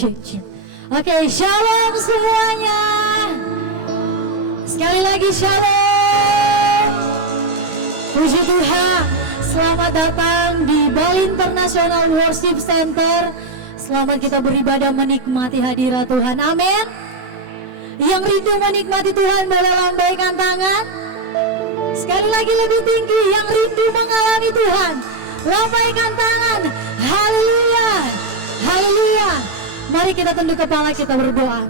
cek. Oke, shalom semuanya. Sekali lagi shalom. Puji Tuhan, selamat datang di Bali International Worship Center. Selamat kita beribadah menikmati hadirat Tuhan, amin. Yang rindu menikmati Tuhan boleh lambaikan tangan. Sekali lagi lebih tinggi, yang rindu mengalami Tuhan, lambaikan tangan. Haleluya, haleluya. Mari kita tunduk kepala, kita berdoa.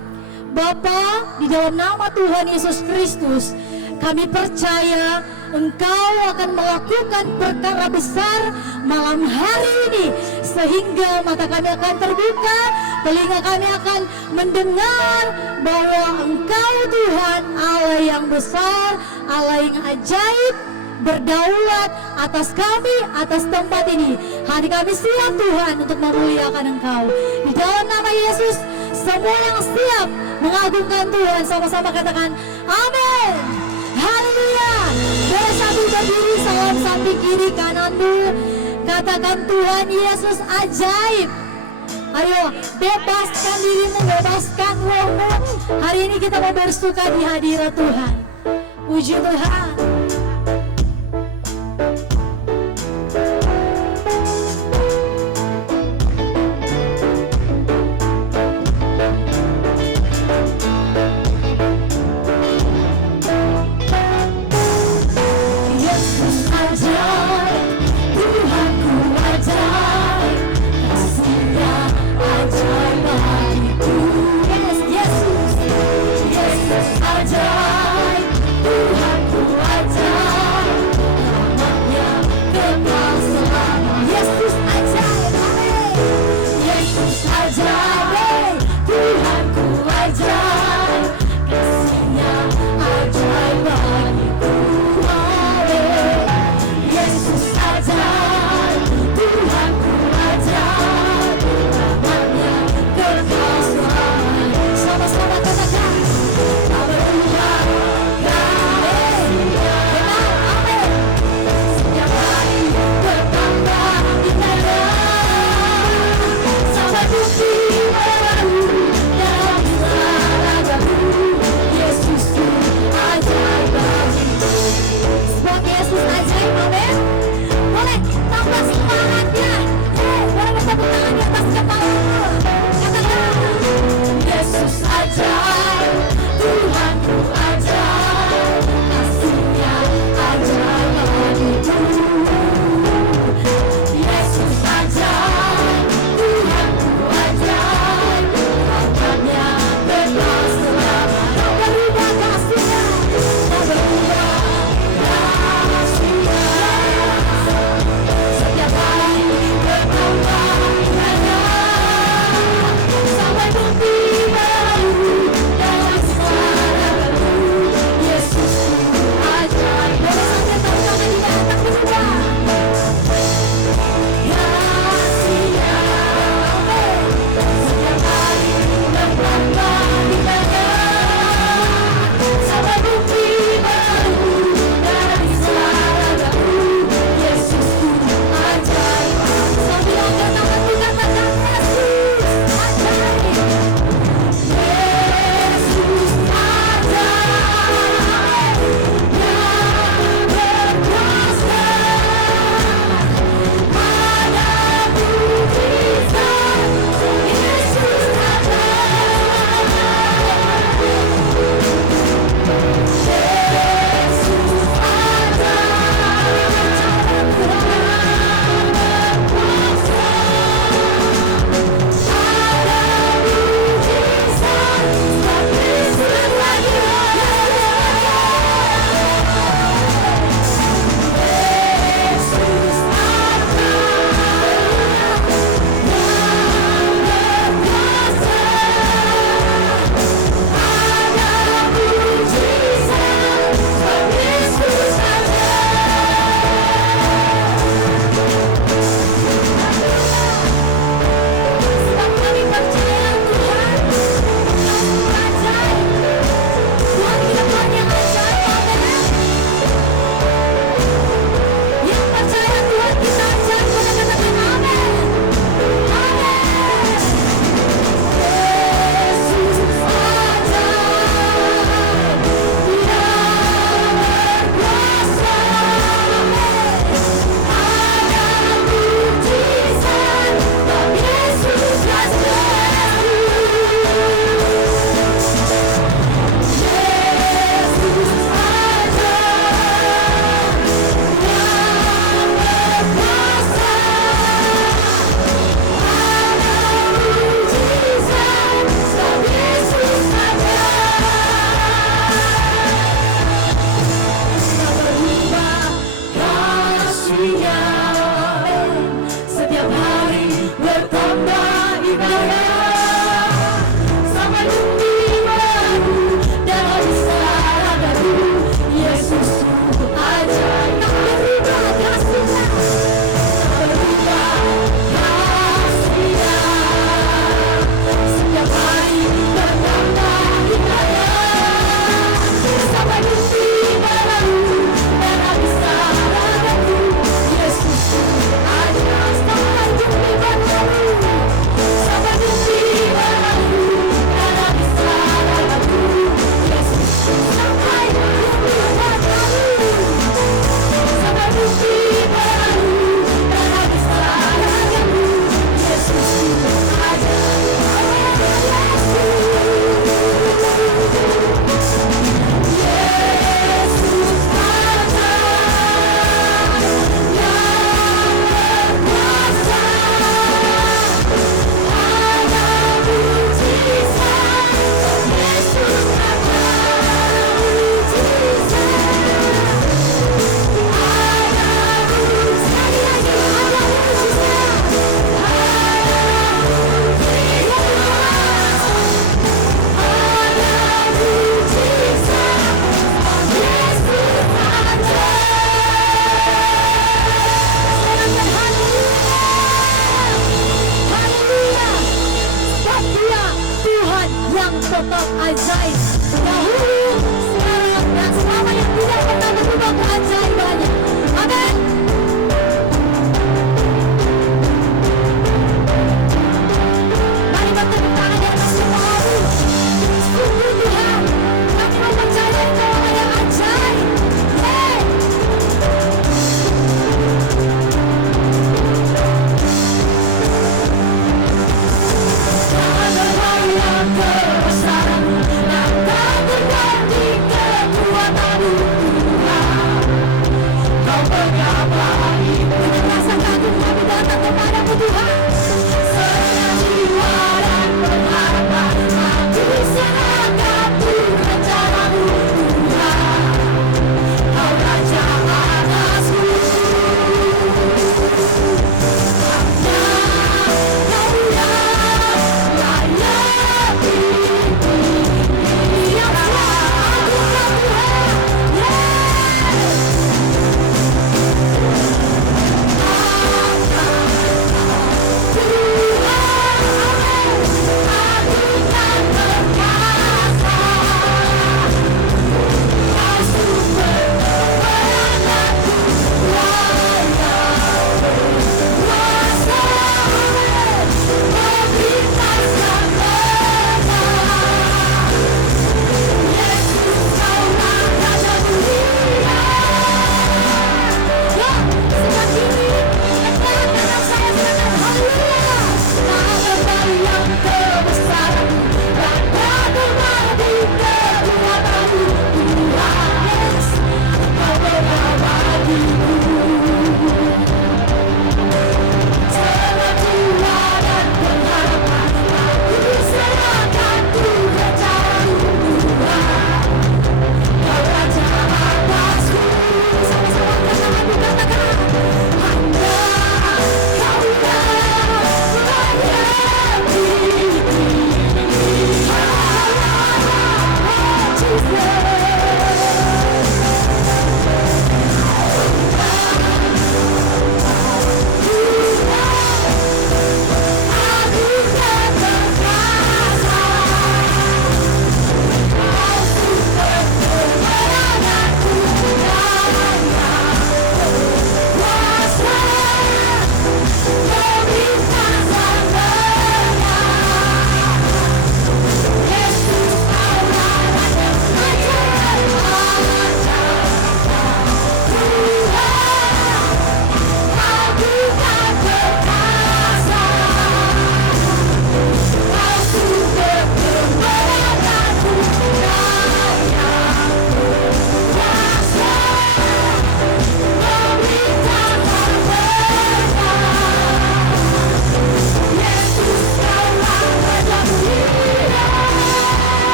Bapa, di dalam nama Tuhan Yesus Kristus, kami percaya Engkau akan melakukan perkara besar malam hari ini, sehingga mata kami akan terbuka, telinga kami akan mendengar bahwa Engkau Tuhan Allah yang besar, Allah yang ajaib, berdaulat atas kami, atas tempat ini. Hati kami siap Tuhan untuk memuliakan Engkau. Di dalam nama Yesus, semua yang siap mengagungkan Tuhan sama-sama katakan amin. Haleluya. Boleh satu berdiri, salam samping kiri kananmu, katakan Tuhan Yesus ajaib. Ayo bebaskan dirimu, bebaskan rohmu. Hari ini kita mau bersuka di hadirat Tuhan. Puji Tuhan. Ajaib, Tuhanku ajaib.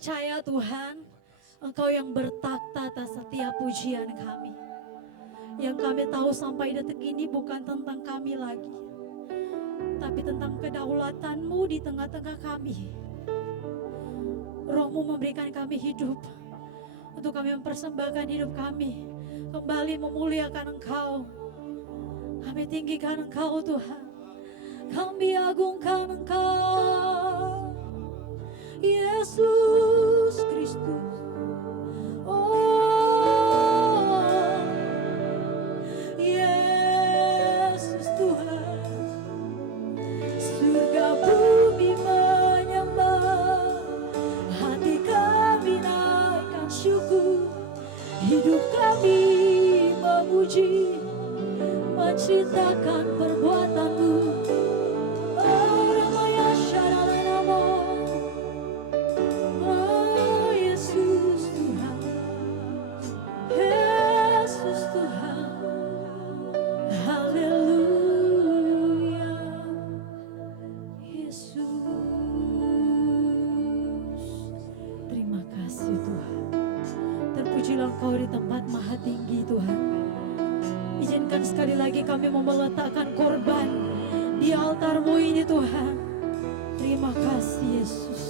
percaya Tuhan, Engkau yang bertakhta atas setiap pujian kami. Yang kami tahu sampai detik ini bukan tentang kami lagi, tapi tentang kedaulatan-Mu di tengah-tengah kami. Roh-Mu memberikan kami hidup, untuk kami mempersembahkan hidup kami, kembali memuliakan Engkau. Kami tinggikan Engkau Tuhan, kami agungkan Engkau, Yesus Kristus. Oh, Yesus Tuhan, surga bumi menyembah, hati kami naikkan syukur, hidup kami memuji, menceritakan perbuatan-Mu. Oh, Ramaya Syaranamo. Oh, Yesus Tuhan, Yesus Tuhan, haleluya, Yesus. Terima kasih Tuhan. Terpujilah Engkau di tempat maha tinggi Tuhan. Izinkan sekali lagi kami mau meletakkan korban di altar-Mu ini Tuhan. Terima kasih Yesus.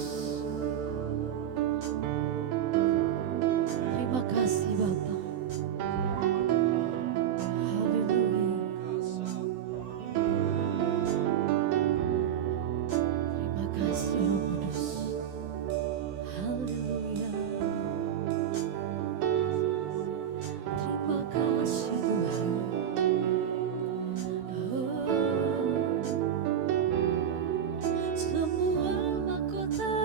Terima kasih Bapa. Haleluya. Terima kasih Roh Kudus. Haleluya. Terima kasih Tuhan. Oh, semua mahkota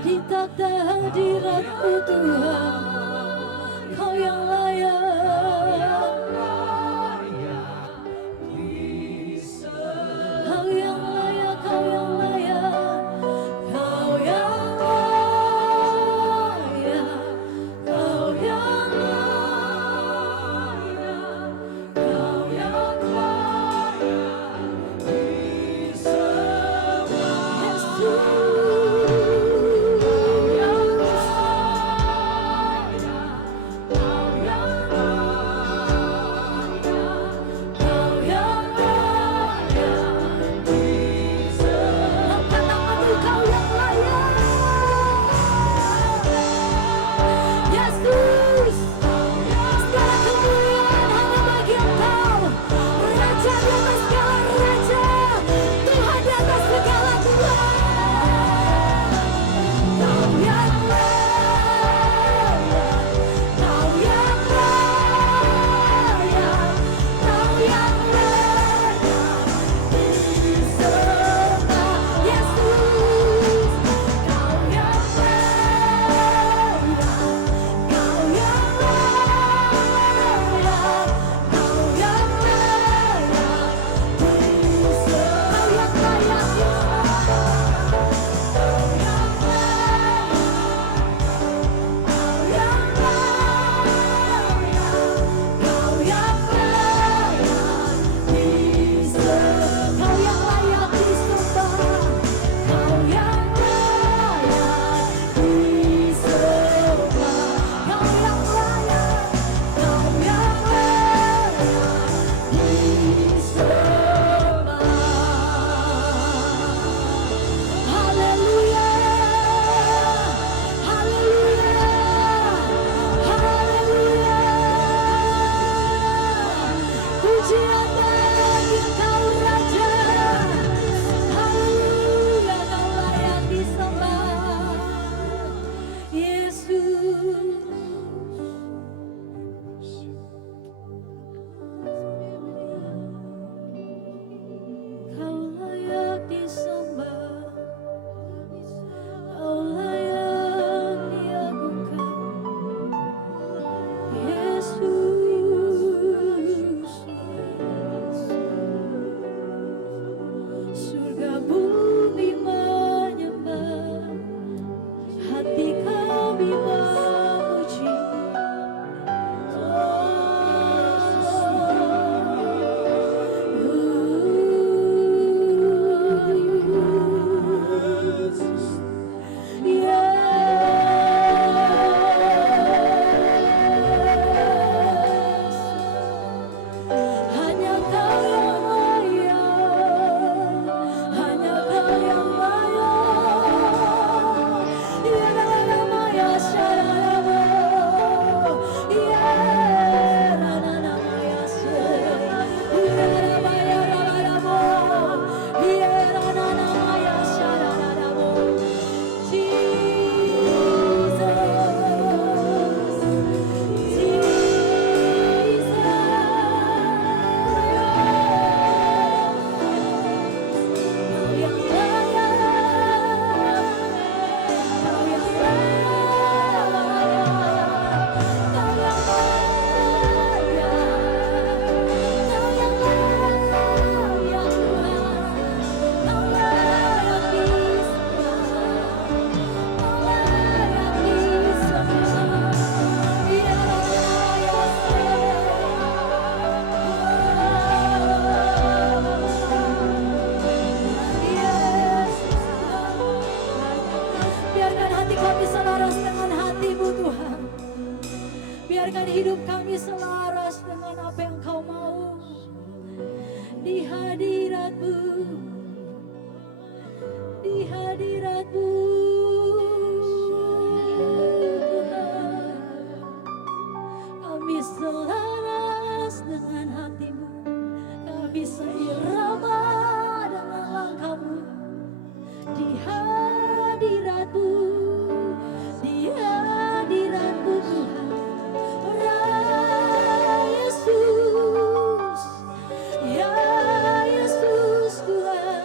Ditata hadirat-Mu Tuhan, Kau yang layak, Kau yang layak, Kau yang layak, Kau yang layak, Kau yang layak, Kau yang layak disembah. Yesus. Biarkan hidup kami selaras dengan apa yang Kau mau di hadirat-Mu, di hadirat-Mu Tuhan. Kami selaras dengan hati-Mu, kami seirama dengan langkah-Mu di hadirat-Mu, di hadirat-Mu Tuhan. Ya Yesus Tuhan,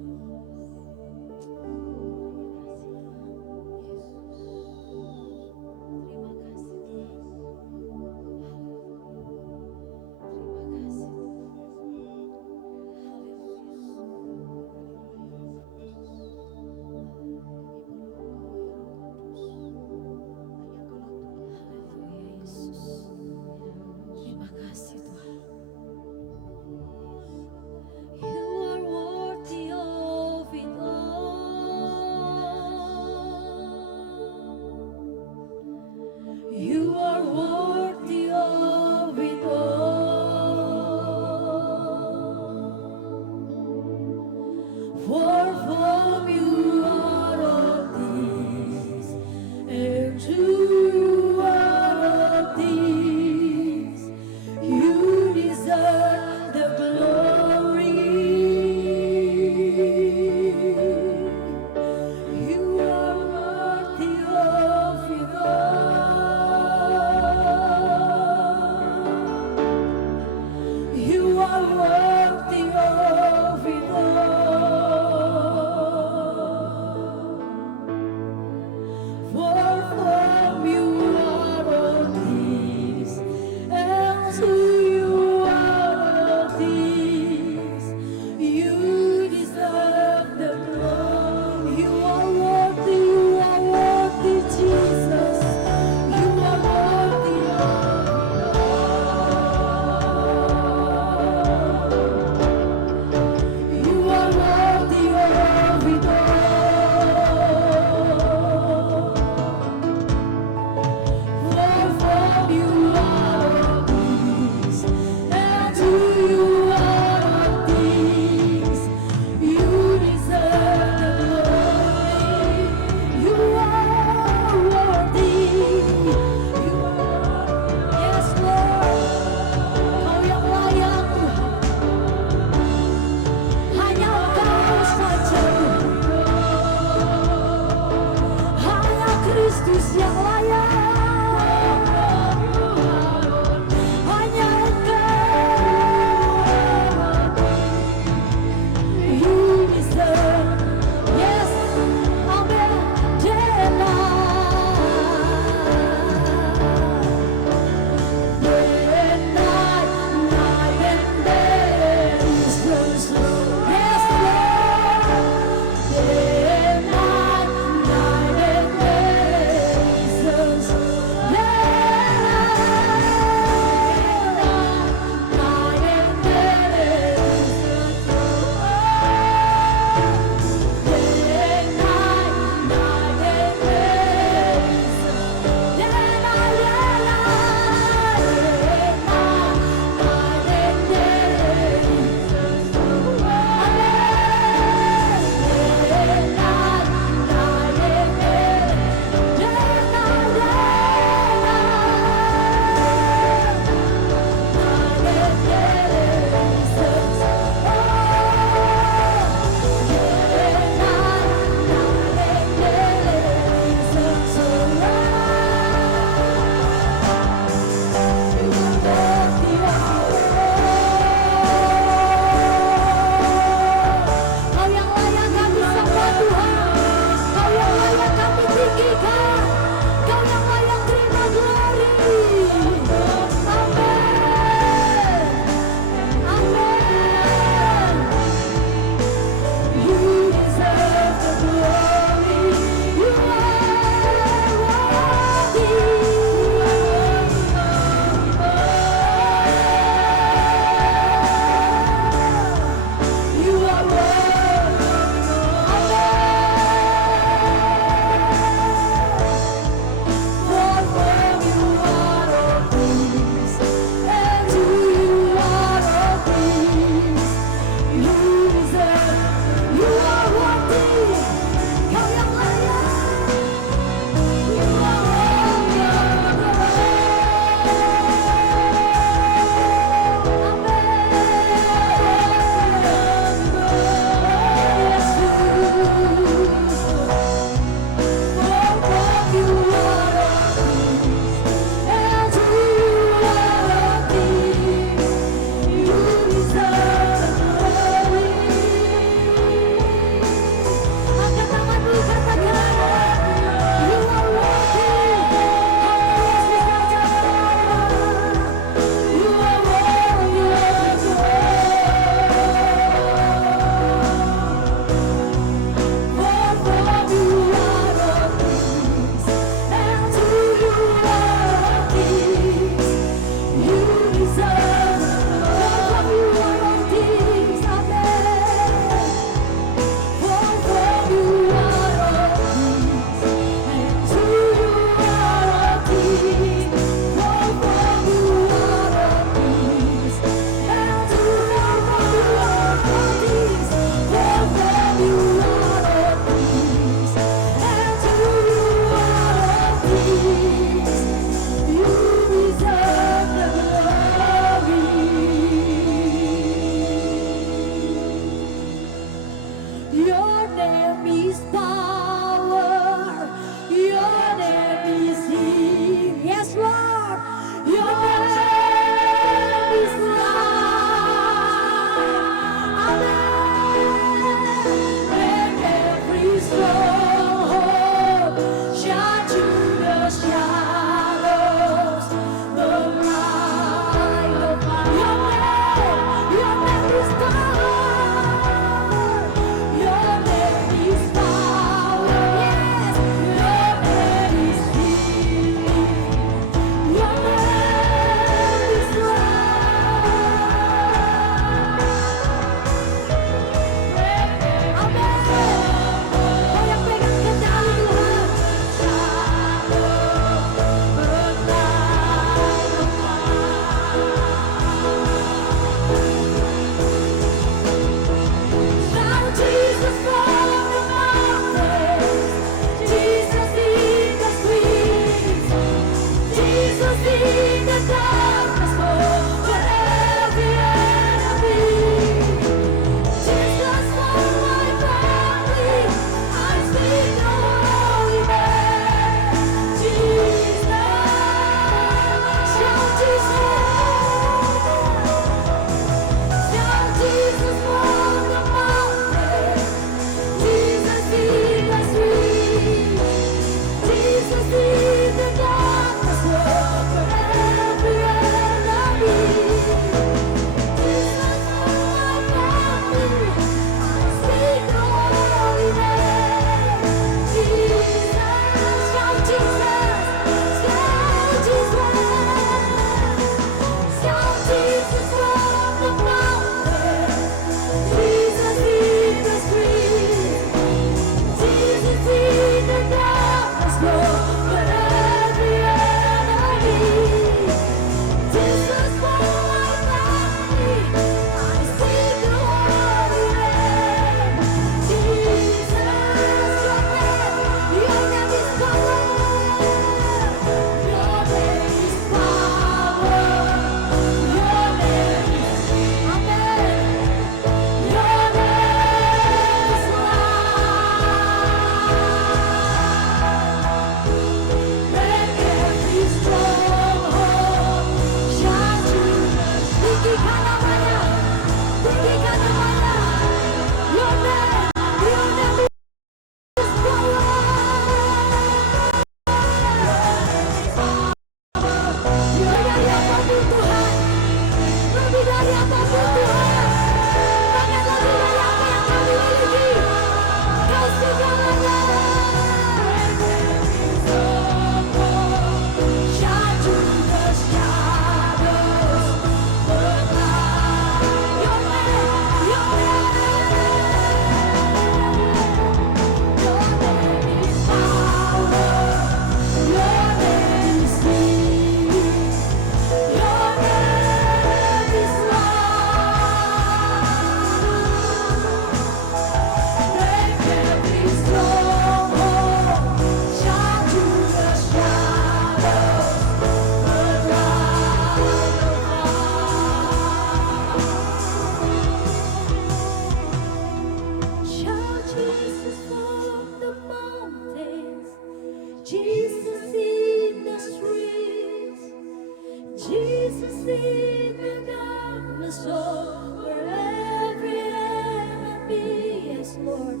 in the darkness over every enemy, yes Lord.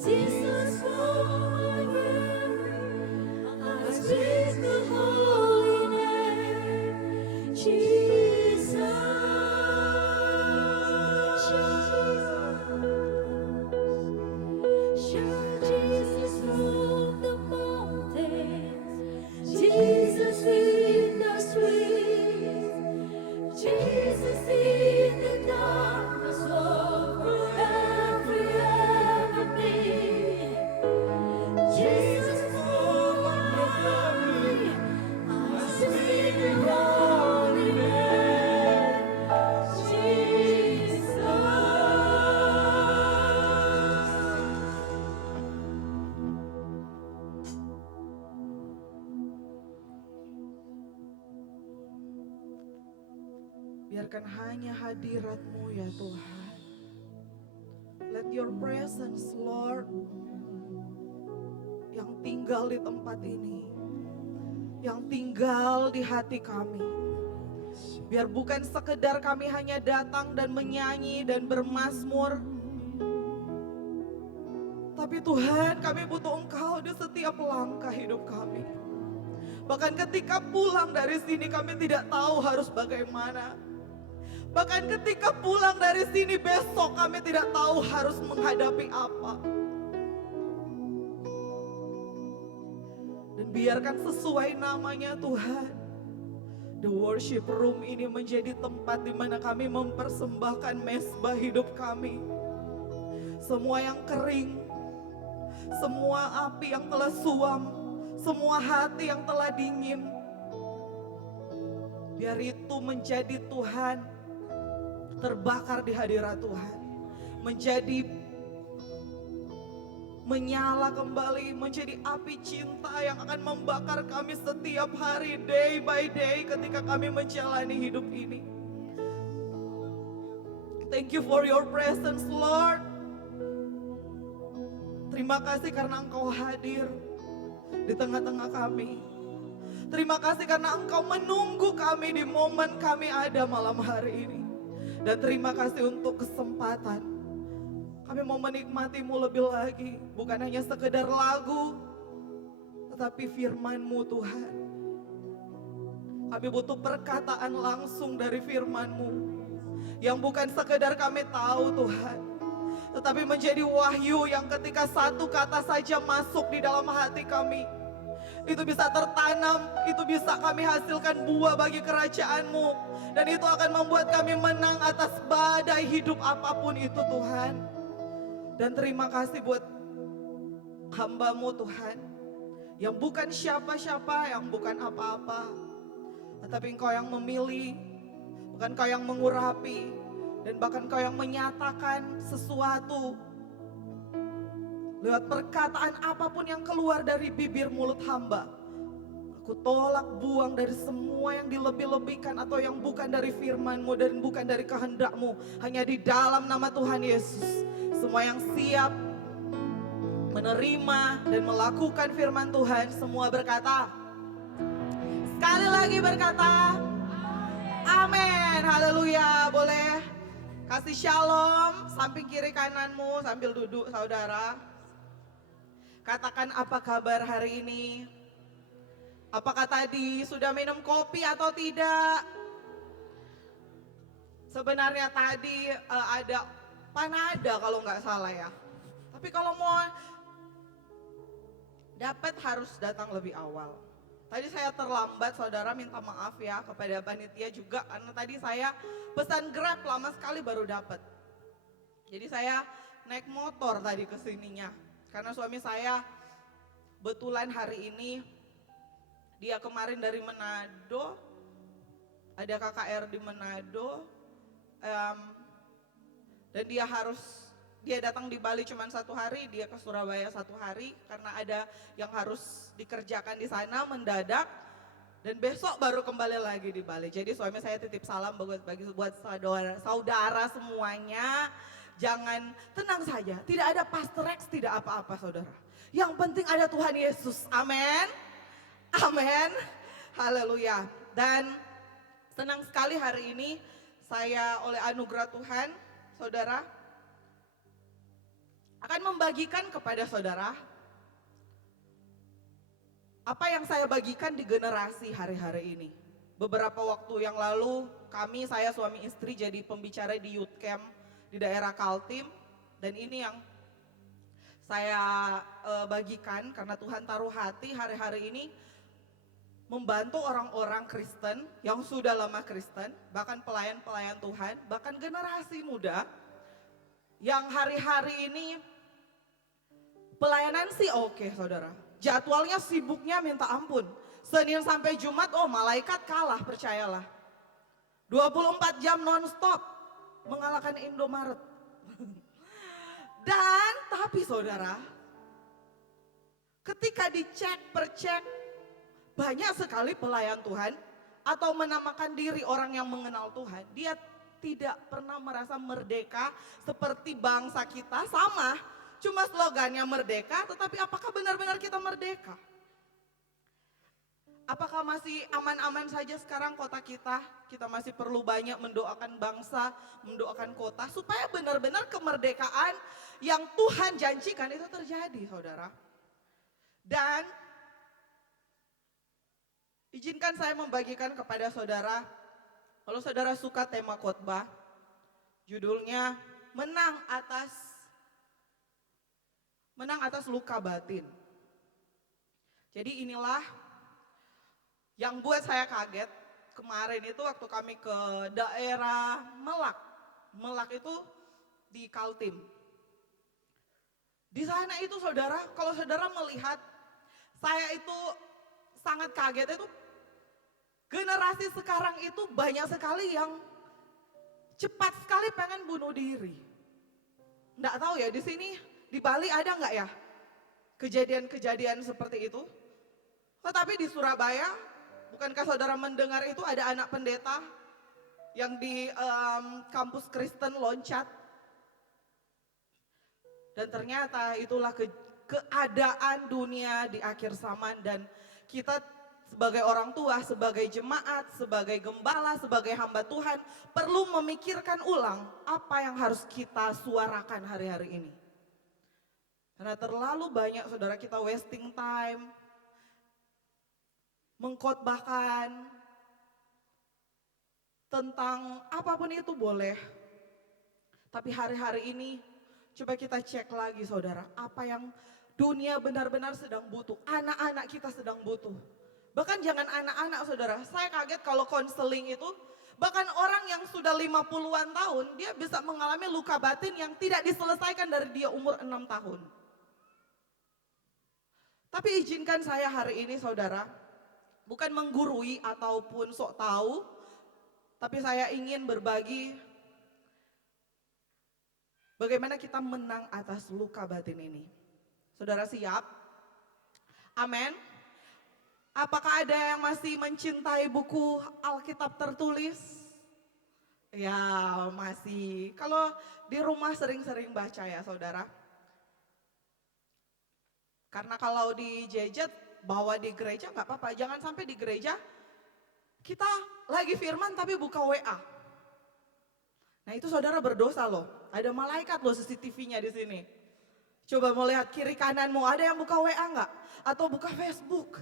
Jesus, forever, I speak the holy name, Jesus. Shout Jesus from the mountains, Jesus in the streets, Jesus in the darkness over every enemy. Jesus for my glory, I sing your holy name, Jesus. Biarkan hanya hadirat-Mu ya Tuhan. Let your presence Lord yang tinggal di tempat ini, yang tinggal di hati kami. Biar bukan sekedar kami hanya datang dan menyanyi dan bermazmur, tapi Tuhan kami butuh Engkau di setiap langkah hidup kami. Bahkan ketika pulang dari sini kami tidak tahu harus bagaimana. Bahkan ketika pulang dari sini besok kami tidak tahu harus menghadapi apa. Dan biarkan sesuai namanya Tuhan, the worship room ini menjadi tempat di mana kami mempersembahkan mezbah hidup kami. Semua yang kering, semua api yang telah suam, semua hati yang telah dingin, biar itu menjadi Tuhan terbakar di hadirat Tuhan, menjadi menyala kembali, menjadi api cinta yang akan membakar kami setiap hari, day by day ketika kami menjalani hidup ini. Thank you for your presence Lord. Terima kasih karena Engkau hadir di tengah-tengah kami. Terima kasih karena Engkau menunggu kami di momen kami ada malam hari ini. Dan terima kasih untuk kesempatan kami mau menikmati-Mu lebih lagi. Bukan hanya sekedar lagu, tetapi firman-Mu Tuhan. Kami butuh perkataan langsung dari firman-Mu, yang bukan sekedar kami tahu Tuhan, tetapi menjadi wahyu yang ketika satu kata saja masuk di dalam hati kami, itu bisa tertanam, itu bisa kami hasilkan buah bagi kerajaan-Mu. Dan itu akan membuat kami menang atas badai hidup apapun itu Tuhan. Dan terima kasih buat hamba-Mu Tuhan, yang bukan siapa-siapa, yang bukan apa-apa, tetapi Engkau yang memilih, bukan Engkau yang mengurapi, dan bahkan Engkau yang menyatakan sesuatu lewat perkataan apapun yang keluar dari bibir mulut hamba. Aku tolak buang dari semua yang dilebih-lebihkan atau yang bukan dari firman-Mu dan bukan dari kehendak-Mu. Hanya di dalam nama Tuhan Yesus. Semua yang siap menerima dan melakukan firman Tuhan, semua berkata, sekali lagi berkata, amin. Haleluya. Boleh kasih shalom samping kiri kananmu sambil duduk saudara. Katakan apa kabar hari ini? Apakah tadi sudah minum kopi atau tidak? Sebenarnya tadi ada panada kalau nggak salah ya. Tapi kalau mau dapat harus datang lebih awal. Tadi saya terlambat saudara, minta maaf ya kepada panitia juga. Karena tadi saya pesan Grab lama sekali baru dapat. Jadi saya naik motor tadi kesininya. Karena suami saya betulan hari ini, dia kemarin dari Manado, ada KKR di Manado, dan dia datang di Bali cuma 1 hari, dia ke Surabaya 1 hari, karena ada yang harus dikerjakan di sana mendadak, dan besok baru kembali lagi di Bali. Jadi suami saya titip salam buat saudara semuanya, jangan, tenang saja, tidak ada Pastor Rex, tidak apa-apa saudara. Yang penting ada Tuhan Yesus, amin. Amin, haleluya. Dan Senang sekali hari ini saya oleh anugerah Tuhan, saudara, akan membagikan kepada saudara apa yang saya bagikan di generasi hari-hari ini. Beberapa waktu yang lalu saya suami istri jadi pembicara di youth camp di daerah Kaltim. Dan ini yang saya bagikan karena Tuhan taruh hati hari-hari ini membantu orang-orang Kristen yang sudah lama Kristen, bahkan pelayan-pelayan Tuhan, bahkan generasi muda yang hari-hari ini pelayanan sih oke, saudara. Jadwalnya sibuknya minta ampun. Senin sampai Jumat, oh malaikat kalah, percayalah. 24 jam nonstop mengalahkan Indomaret. Dan tapi saudara, ketika dicek percek, banyak sekali pelayan Tuhan atau menamakan diri orang yang mengenal Tuhan, dia tidak pernah merasa merdeka seperti bangsa kita, sama, cuma slogannya merdeka, tetapi apakah benar-benar kita merdeka? Apakah masih aman-aman saja sekarang kota kita? Kita masih perlu banyak mendoakan bangsa, mendoakan kota, supaya benar-benar kemerdekaan yang Tuhan janjikan itu terjadi, saudara. Dan izinkan saya membagikan kepada saudara, kalau saudara suka tema khotbah, judulnya menang atas luka batin. Jadi inilah yang buat saya kaget kemarin itu waktu kami ke daerah Melak. Melak itu di Kaltim. Di sana itu saudara, kalau saudara melihat, saya itu sangat kaget itu generasi sekarang itu banyak sekali yang cepat sekali pengen bunuh diri. Nggak tahu ya di sini di Bali ada nggak ya kejadian-kejadian seperti itu? Tetapi di Surabaya, bukankah saudara mendengar itu ada anak pendeta yang di kampus Kristen loncat? Dan ternyata itulah keadaan dunia di akhir zaman, dan kita sebagai orang tua, sebagai jemaat, sebagai gembala, sebagai hamba Tuhan perlu memikirkan ulang apa yang harus kita suarakan hari-hari ini. Karena terlalu banyak saudara kita wasting time, mengkhotbahkan tentang apapun itu boleh. Tapi hari-hari ini coba kita cek lagi saudara, apa yang dunia benar-benar sedang butuh, anak-anak kita sedang butuh. Bahkan jangan anak-anak saudara, saya kaget kalau konseling itu, bahkan orang yang sudah 50-an tahun, dia bisa mengalami luka batin yang tidak diselesaikan dari dia umur 6 tahun. Tapi izinkan saya hari ini saudara, bukan menggurui ataupun sok tahu, tapi saya ingin berbagi bagaimana kita menang atas luka batin ini. Saudara siap? Amin. Apakah ada yang masih mencintai buku Alkitab tertulis? Ya masih. Kalau di rumah sering-sering baca ya saudara. Karena kalau di gadget bawa di gereja nggak apa-apa. Jangan sampai di gereja kita lagi firman tapi buka WA. Nah itu saudara berdosa loh. Ada malaikat loh CCTV-nya di sini. Coba mau lihat kiri kananmu, ada yang buka WA nggak? Atau buka Facebook?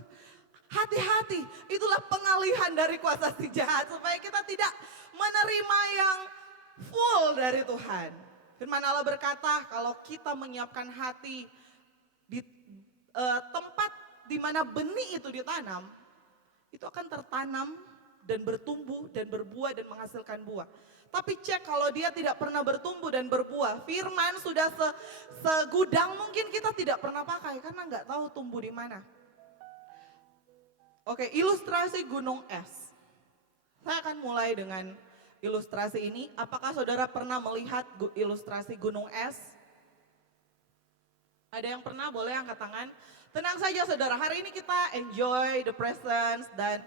Hati-hati, itulah pengalihan dari kuasa si jahat. Supaya kita tidak menerima yang full dari Tuhan. Firman Allah berkata, kalau kita menyiapkan hati di tempat di mana benih itu ditanam, itu akan tertanam dan bertumbuh dan berbuah dan menghasilkan buah. Tapi cek kalau dia tidak pernah bertumbuh dan berbuah, firman sudah segudang mungkin kita tidak pernah pakai karena nggak tahu tumbuh di mana. Oke, ilustrasi gunung es. Saya akan mulai dengan ilustrasi ini. Apakah saudara pernah melihat ilustrasi gunung es? Ada yang pernah? Boleh angkat tangan. Tenang saja saudara, hari ini kita enjoy the presence dan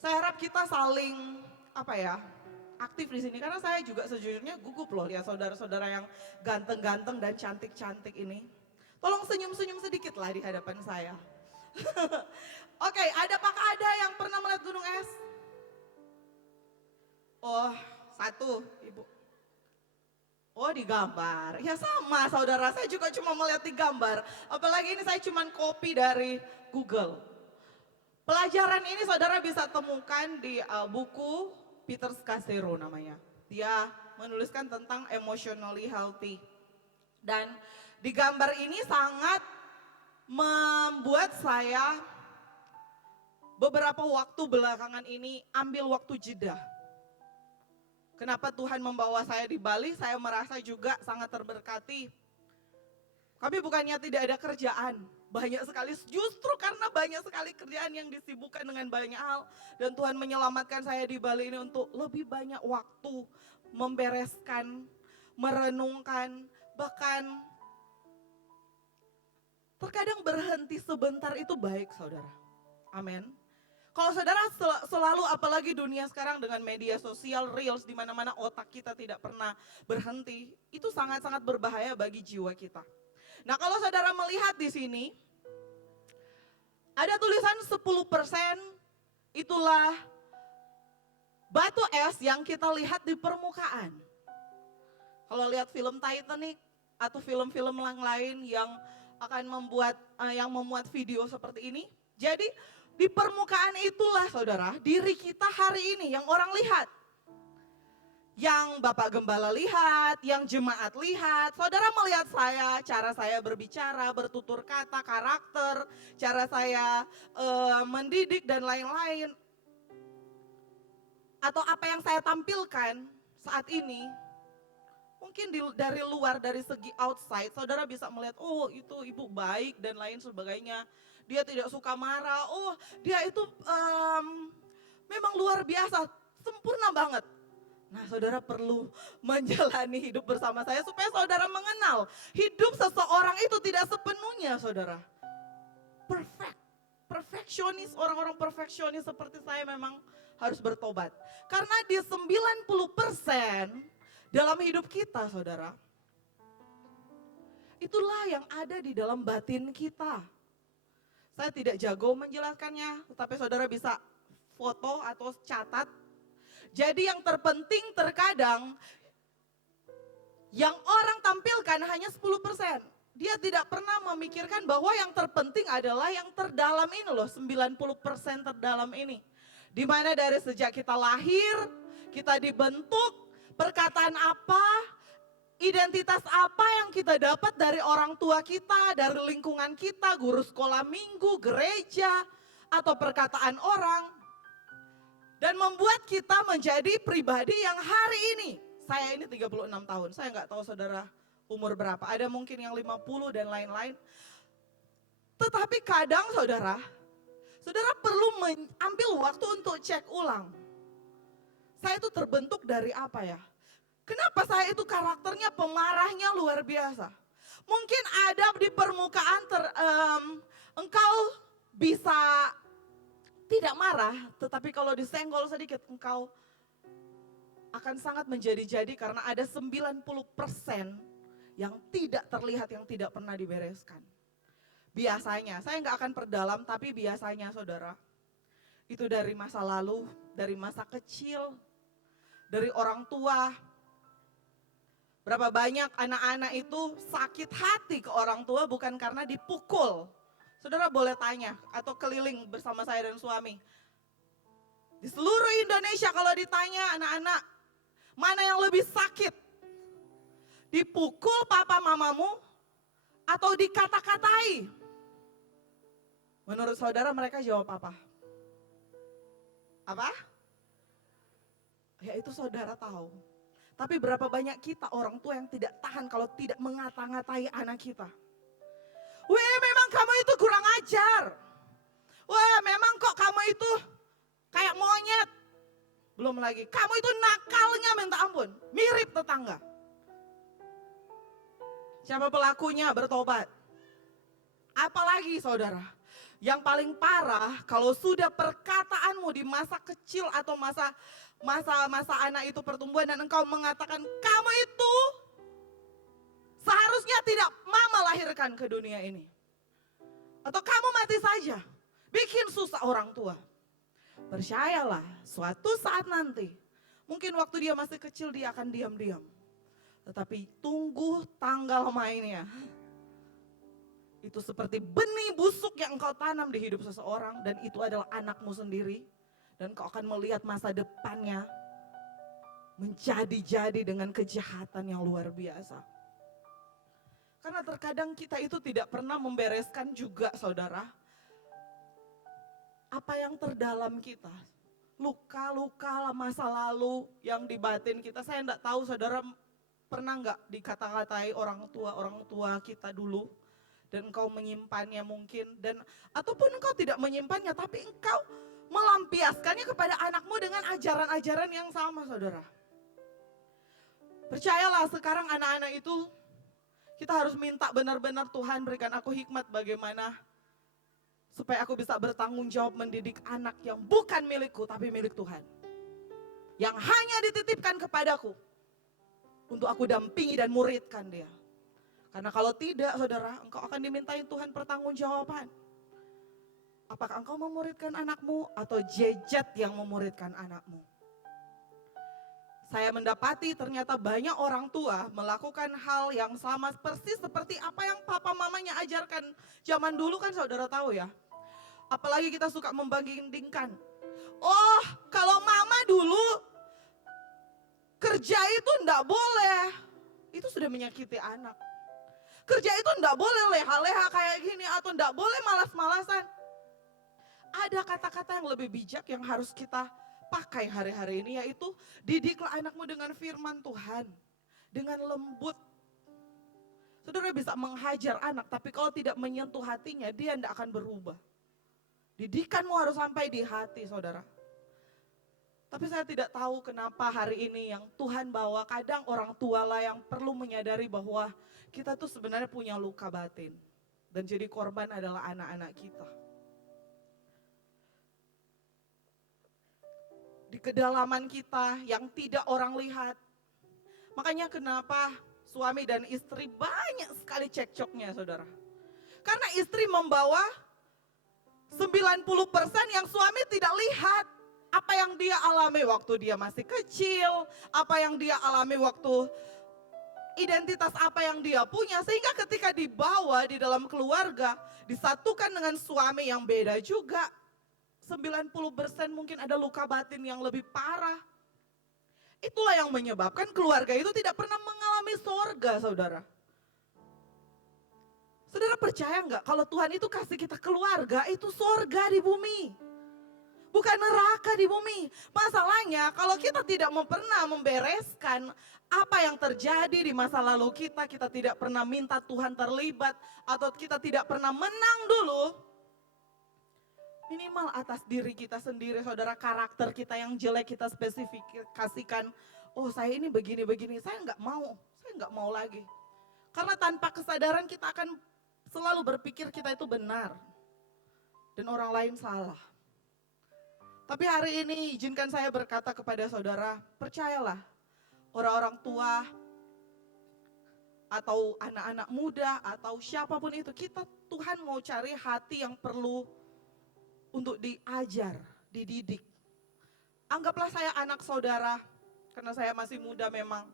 saya harap kita saling aktif di sini. Karena saya juga sejujurnya gugup loh lihat saudara-saudara yang ganteng-ganteng dan cantik-cantik ini. Tolong senyum-senyum sedikit lah di hadapan saya. Oke, apakah ada yang pernah melihat gunung es? Oh, satu, Ibu. Oh, di gambar. Ya sama, saudara. Saya juga cuma melihat di gambar. Apalagi ini saya cuma copy dari Google. Pelajaran ini saudara bisa temukan di buku Peter Scazzero namanya. Dia menuliskan tentang emotionally healthy. Dan di gambar ini sangat membuat saya beberapa waktu belakangan ini ambil waktu jeda. Kenapa Tuhan membawa saya di Bali? Saya merasa juga sangat terberkati. Kami bukannya tidak ada kerjaan, banyak sekali, justru karena banyak sekali kerjaan yang disibukkan dengan banyak hal. Dan Tuhan menyelamatkan saya di Bali ini untuk lebih banyak waktu membereskan, merenungkan, bahkan terkadang berhenti sebentar itu baik, saudara. Amin. Kalau saudara selalu, apalagi dunia sekarang dengan media sosial, reels, di mana-mana otak kita tidak pernah berhenti, itu sangat-sangat berbahaya bagi jiwa kita. Nah, kalau saudara melihat di sini, ada tulisan 10% itulah batu es yang kita lihat di permukaan. Kalau lihat film Titanic atau film-film yang lain yang akan memuat video seperti ini, jadi di permukaan itulah saudara, diri kita hari ini yang orang lihat. Yang Bapak Gembala lihat, yang jemaat lihat. Saudara melihat saya, cara saya berbicara, bertutur kata, karakter, cara saya mendidik dan lain-lain. Atau apa yang saya tampilkan saat ini, mungkin dari luar, dari segi outside, saudara bisa melihat, oh itu ibu baik dan lain sebagainya. Dia tidak suka marah, oh dia itu memang luar biasa, sempurna banget. Nah, saudara perlu menjalani hidup bersama saya supaya saudara mengenal hidup seseorang itu tidak sepenuhnya saudara perfect. Perfeksionis, orang-orang perfeksionis seperti saya memang harus bertobat. Karena di 90% dalam hidup kita saudara, itulah yang ada di dalam batin kita. Saya tidak jago menjelaskannya, tetapi saudara bisa foto atau catat. Jadi yang terpenting terkadang yang orang tampilkan hanya 10%. Dia tidak pernah memikirkan bahwa yang terpenting adalah yang terdalam ini loh, 90% terdalam ini. Dimana dari sejak kita lahir, kita dibentuk, perkataan apa, identitas apa yang kita dapat dari orang tua kita, dari lingkungan kita, guru sekolah minggu, gereja, atau perkataan orang. Dan membuat kita menjadi pribadi yang hari ini, saya ini 36 tahun, saya nggak tahu saudara umur berapa, ada mungkin yang 50 dan lain-lain. Tetapi kadang saudara perlu mengambil waktu untuk cek ulang. Saya itu terbentuk dari apa ya? Kenapa saya itu karakternya pemarahnya luar biasa? Mungkin ada di permukaan engkau bisa tidak marah, tetapi kalau disenggol sedikit engkau akan sangat menjadi-jadi karena ada 90% yang tidak terlihat, yang tidak pernah dibereskan. Biasanya, saya nggak akan perdalam, tapi biasanya saudara, itu dari masa lalu, dari masa kecil, dari orang tua. Berapa banyak anak-anak itu sakit hati ke orang tua bukan karena dipukul. Saudara boleh tanya atau keliling bersama saya dan suami. Di seluruh Indonesia kalau ditanya anak-anak, mana yang lebih sakit? Dipukul papa mamamu atau dikata-katai? Menurut saudara mereka jawab apa? Apa? Ya itu saudara tahu. Tapi berapa banyak kita orang tua yang tidak tahan kalau tidak mengata-ngatai anak kita. Weh memang kamu itu kurang ajar. Wah memang kok kamu itu kayak monyet. Belum lagi, kamu itu nakalnya minta ampun. Mirip tetangga. Siapa pelakunya bertobat. Apalagi saudara, yang paling parah kalau sudah perkataanmu di masa kecil atau masa anak itu pertumbuhan dan engkau mengatakan kamu itu seharusnya tidak mama lahirkan ke dunia ini. Atau kamu mati saja, bikin susah orang tua. Percayalah suatu saat nanti Mungkin waktu dia masih kecil dia akan diam-diam. Tetapi tunggu tanggal mainnya. Itu seperti benih busuk yang engkau tanam di hidup seseorang dan itu adalah anakmu sendiri. Dan kau akan melihat masa depannya menjadi-jadi dengan kejahatan yang luar biasa. Karena terkadang kita itu tidak pernah membereskan juga saudara. Apa yang terdalam kita. Luka-luka masa lalu yang di batin kita. Saya enggak tahu saudara pernah enggak dikata-katai orang tua kita dulu. Dan engkau menyimpannya mungkin. Ataupun engkau tidak menyimpannya tapi engkau melampiaskannya kepada anakmu dengan ajaran-ajaran yang sama saudara. Percayalah sekarang anak-anak itu kita harus minta benar-benar Tuhan berikan aku hikmat bagaimana supaya aku bisa bertanggung jawab mendidik anak yang bukan milikku tapi milik Tuhan. Yang hanya dititipkan kepadaku untuk aku dampingi dan muridkan dia. Karena kalau tidak saudara, engkau akan dimintain Tuhan pertanggungjawaban. Apakah engkau memuridkan anakmu atau jejet yang memuridkan anakmu? Saya mendapati ternyata banyak orang tua melakukan hal yang sama persis seperti apa yang papa mamanya ajarkan zaman dulu kan saudara tahu ya. Apalagi kita suka membandingkan. Oh kalau mama dulu kerja itu enggak boleh. Itu sudah menyakiti anak. Kerja itu enggak boleh leha-leha kayak gini atau enggak boleh malas-malasan. Ada kata-kata yang lebih bijak yang harus kita pakai hari-hari ini yaitu didiklah anakmu dengan firman Tuhan. Dengan lembut. Saudara bisa menghajar anak tapi kalau tidak menyentuh hatinya dia tidak akan berubah. Didikanmu harus sampai di hati saudara. Tapi saya tidak tahu kenapa hari ini yang Tuhan bawa kadang orang tua lah yang perlu menyadari bahwa kita tuh sebenarnya punya luka batin. Dan jadi korban adalah anak-anak kita. Di kedalaman kita yang tidak orang lihat. Makanya kenapa suami dan istri banyak sekali cekcoknya saudara. Karena istri membawa 90% yang suami tidak lihat. Apa yang dia alami waktu dia masih kecil. Apa yang dia alami waktu identitas apa yang dia punya. Sehingga ketika dibawa di dalam keluarga disatukan dengan suami yang beda juga. 90% mungkin ada luka batin yang lebih parah. Itulah yang menyebabkan keluarga itu tidak pernah mengalami sorga saudara. Saudara percaya nggak kalau Tuhan itu kasih kita keluarga itu sorga di bumi. Bukan neraka di bumi. Masalahnya kalau kita tidak pernah membereskan apa yang terjadi di masa lalu kita tidak pernah minta Tuhan terlibat atau kita tidak pernah menang dulu. Minimal atas diri kita sendiri, saudara, karakter kita yang jelek kita spesifikasikan. Oh saya ini begini-begini, saya nggak mau lagi. Karena tanpa kesadaran kita akan selalu berpikir kita itu benar. Dan orang lain salah. Tapi hari ini izinkan saya berkata kepada saudara, percayalah orang-orang tua atau anak-anak muda atau siapapun itu, Tuhan mau cari hati yang perlu untuk diajar, dididik. Anggaplah saya anak saudara, karena saya masih muda memang.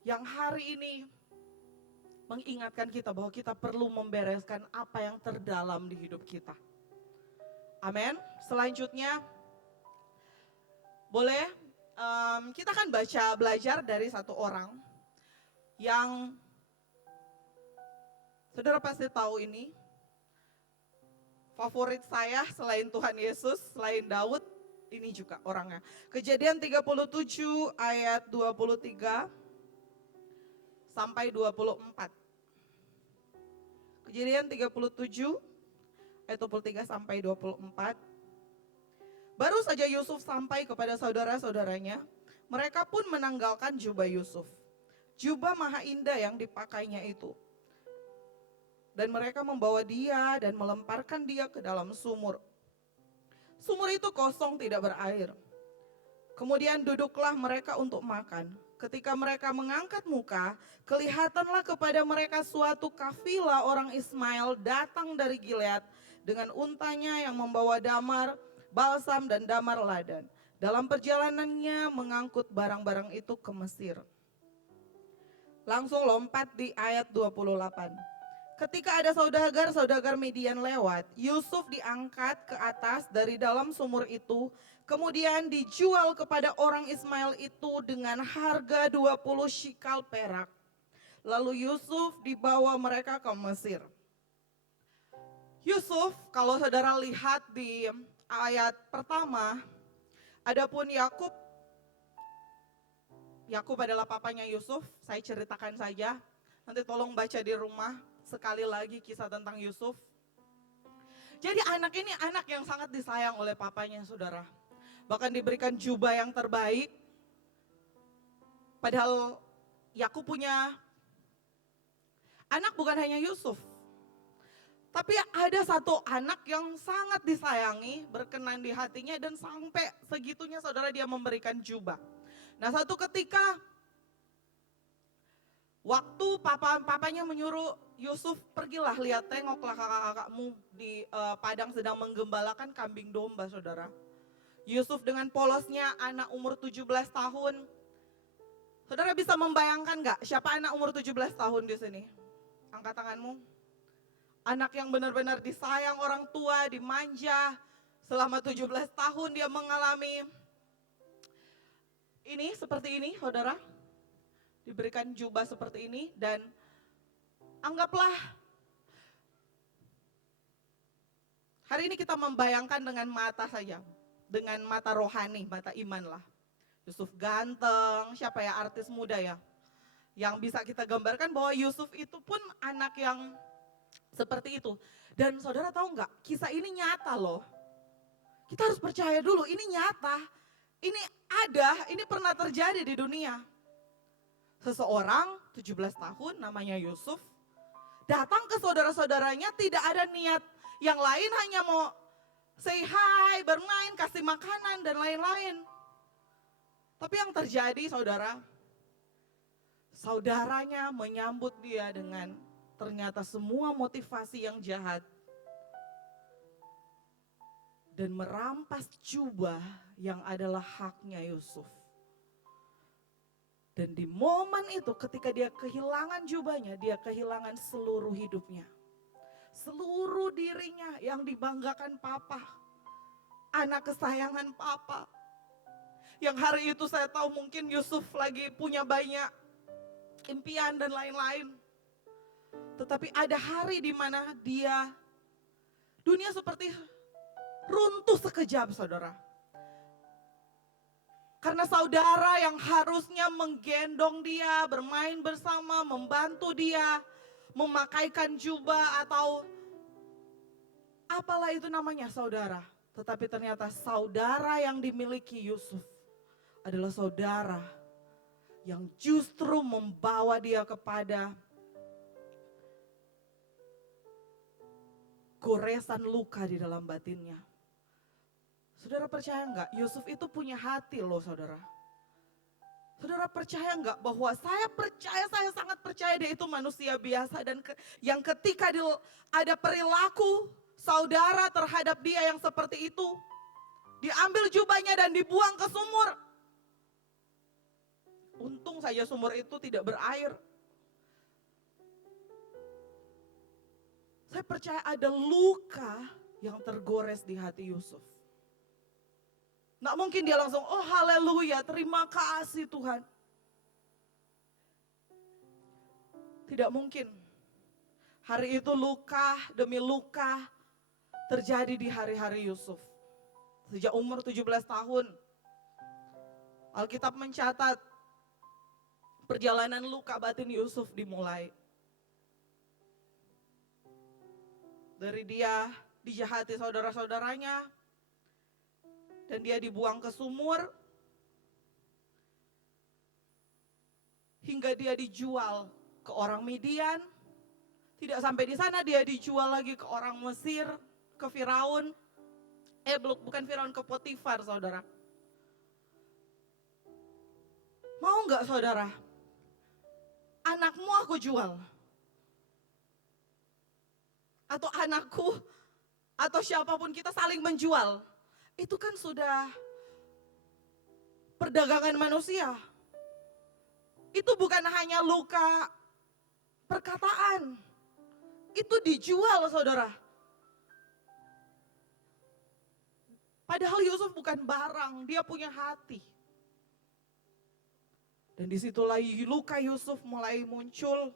Yang hari ini mengingatkan kita bahwa kita perlu membereskan apa yang terdalam di hidup kita. Amin. Selanjutnya, boleh kita akan belajar dari satu orang yang saudara pasti tahu ini. Favorit saya selain Tuhan Yesus, selain Daud, ini juga orangnya. Kejadian 37 ayat 23 sampai 24. Kejadian 37 ayat 23 sampai 24. Baru saja Yusuf sampai kepada saudara-saudaranya, mereka pun menanggalkan jubah Yusuf. Jubah maha indah yang dipakainya itu. Dan mereka membawa dia dan melemparkan dia ke dalam sumur. Sumur itu kosong tidak berair. Kemudian duduklah mereka untuk makan. Ketika mereka mengangkat muka, kelihatanlah kepada mereka suatu kafilah orang Ismail datang dari Gilead dengan untanya yang membawa damar, balsam, dan damar ladan. Dalam perjalanannya mengangkut barang-barang itu ke Mesir. Langsung lompat di ayat 28. Ketika ada saudagar Midian lewat, Yusuf diangkat ke atas dari dalam sumur itu, kemudian dijual kepada orang Ismail itu dengan harga 20 shikal perak. Lalu Yusuf dibawa mereka ke Mesir. Yusuf, kalau saudara lihat di ayat pertama, adapun Yakub adalah papanya Yusuf, saya ceritakan saja. Nanti tolong baca di rumah sekali lagi kisah tentang Yusuf. Jadi anak ini anak yang sangat disayang oleh papanya, saudara. Bahkan diberikan jubah yang terbaik. Padahal Yakub punya anak bukan hanya Yusuf. Tapi ada satu anak yang sangat disayangi, berkenan di hatinya, dan sampai segitunya saudara dia memberikan jubah. Nah, satu ketika waktu papanya menyuruh Yusuf, pergilah lihat, tengoklah kakak-kakakmu di padang sedang menggembalakan kambing domba, saudara. Yusuf dengan polosnya anak umur 17 tahun. Saudara bisa membayangkan gak siapa anak umur 17 tahun di sini? Angkat tanganmu. Anak yang benar-benar disayang orang tua, dimanja. Selama 17 tahun dia mengalami ini seperti ini, saudara. Diberikan jubah seperti ini, dan anggaplah hari ini kita membayangkan dengan mata saja, dengan mata rohani, mata iman lah. Yusuf ganteng, siapa ya artis muda ya, yang bisa kita gambarkan bahwa Yusuf itu pun anak yang seperti itu. Dan saudara tahu nggak, kisah ini nyata loh. Kita harus percaya dulu, ini nyata, ini ada, ini pernah terjadi di dunia. Seseorang 17 tahun namanya Yusuf datang ke saudara-saudaranya, tidak ada niat yang lain, hanya mau say hi, bermain, kasih makanan dan lain-lain. Tapi yang terjadi saudaranya menyambut dia dengan ternyata semua motivasi yang jahat. Dan merampas jubah yang adalah haknya Yusuf. Dan di momen itu ketika dia kehilangan jubahnya, dia kehilangan seluruh hidupnya. Seluruh dirinya yang dibanggakan papa. Anak kesayangan papa. Yang hari itu saya tahu mungkin Yusuf lagi punya banyak impian dan lain-lain. Tetapi ada hari di mana dunia seperti runtuh sekejap, saudara. Karena saudara yang harusnya menggendong dia, bermain bersama, membantu dia, memakaikan jubah atau apalah itu namanya saudara. Tetapi ternyata saudara yang dimiliki Yusuf adalah saudara yang justru membawa dia kepada goresan luka di dalam batinnya. Saudara percaya enggak, Yusuf itu punya hati loh, saudara. Saudara percaya enggak bahwa saya sangat percaya dia itu manusia biasa, dan yang ketika ada perilaku saudara terhadap dia yang seperti itu, diambil jubahnya dan dibuang ke sumur. Untung saja sumur itu tidak berair. Saya percaya ada luka yang tergores di hati Yusuf. Nggak mungkin dia langsung, oh haleluya, terima kasih Tuhan. Tidak mungkin. Hari itu luka demi luka terjadi di hari-hari Yusuf. Sejak umur 17 tahun. Alkitab mencatat perjalanan luka batin Yusuf dimulai. Dari dia dijahati saudara-saudaranya, dan dia dibuang ke sumur, hingga dia dijual ke orang Midian. Tidak sampai di sana, dia dijual lagi ke orang Mesir, ke Firaun. Bukan Firaun, ke Potifar, saudara. Mau nggak saudara? Anakmu aku jual. Atau anakku, atau siapapun kita saling menjual. itu kan sudah perdagangan manusia. Itu bukan hanya luka perkataan. Itu dijual, saudara. Padahal Yusuf bukan barang, dia punya hati. Dan disitulah luka Yusuf mulai muncul,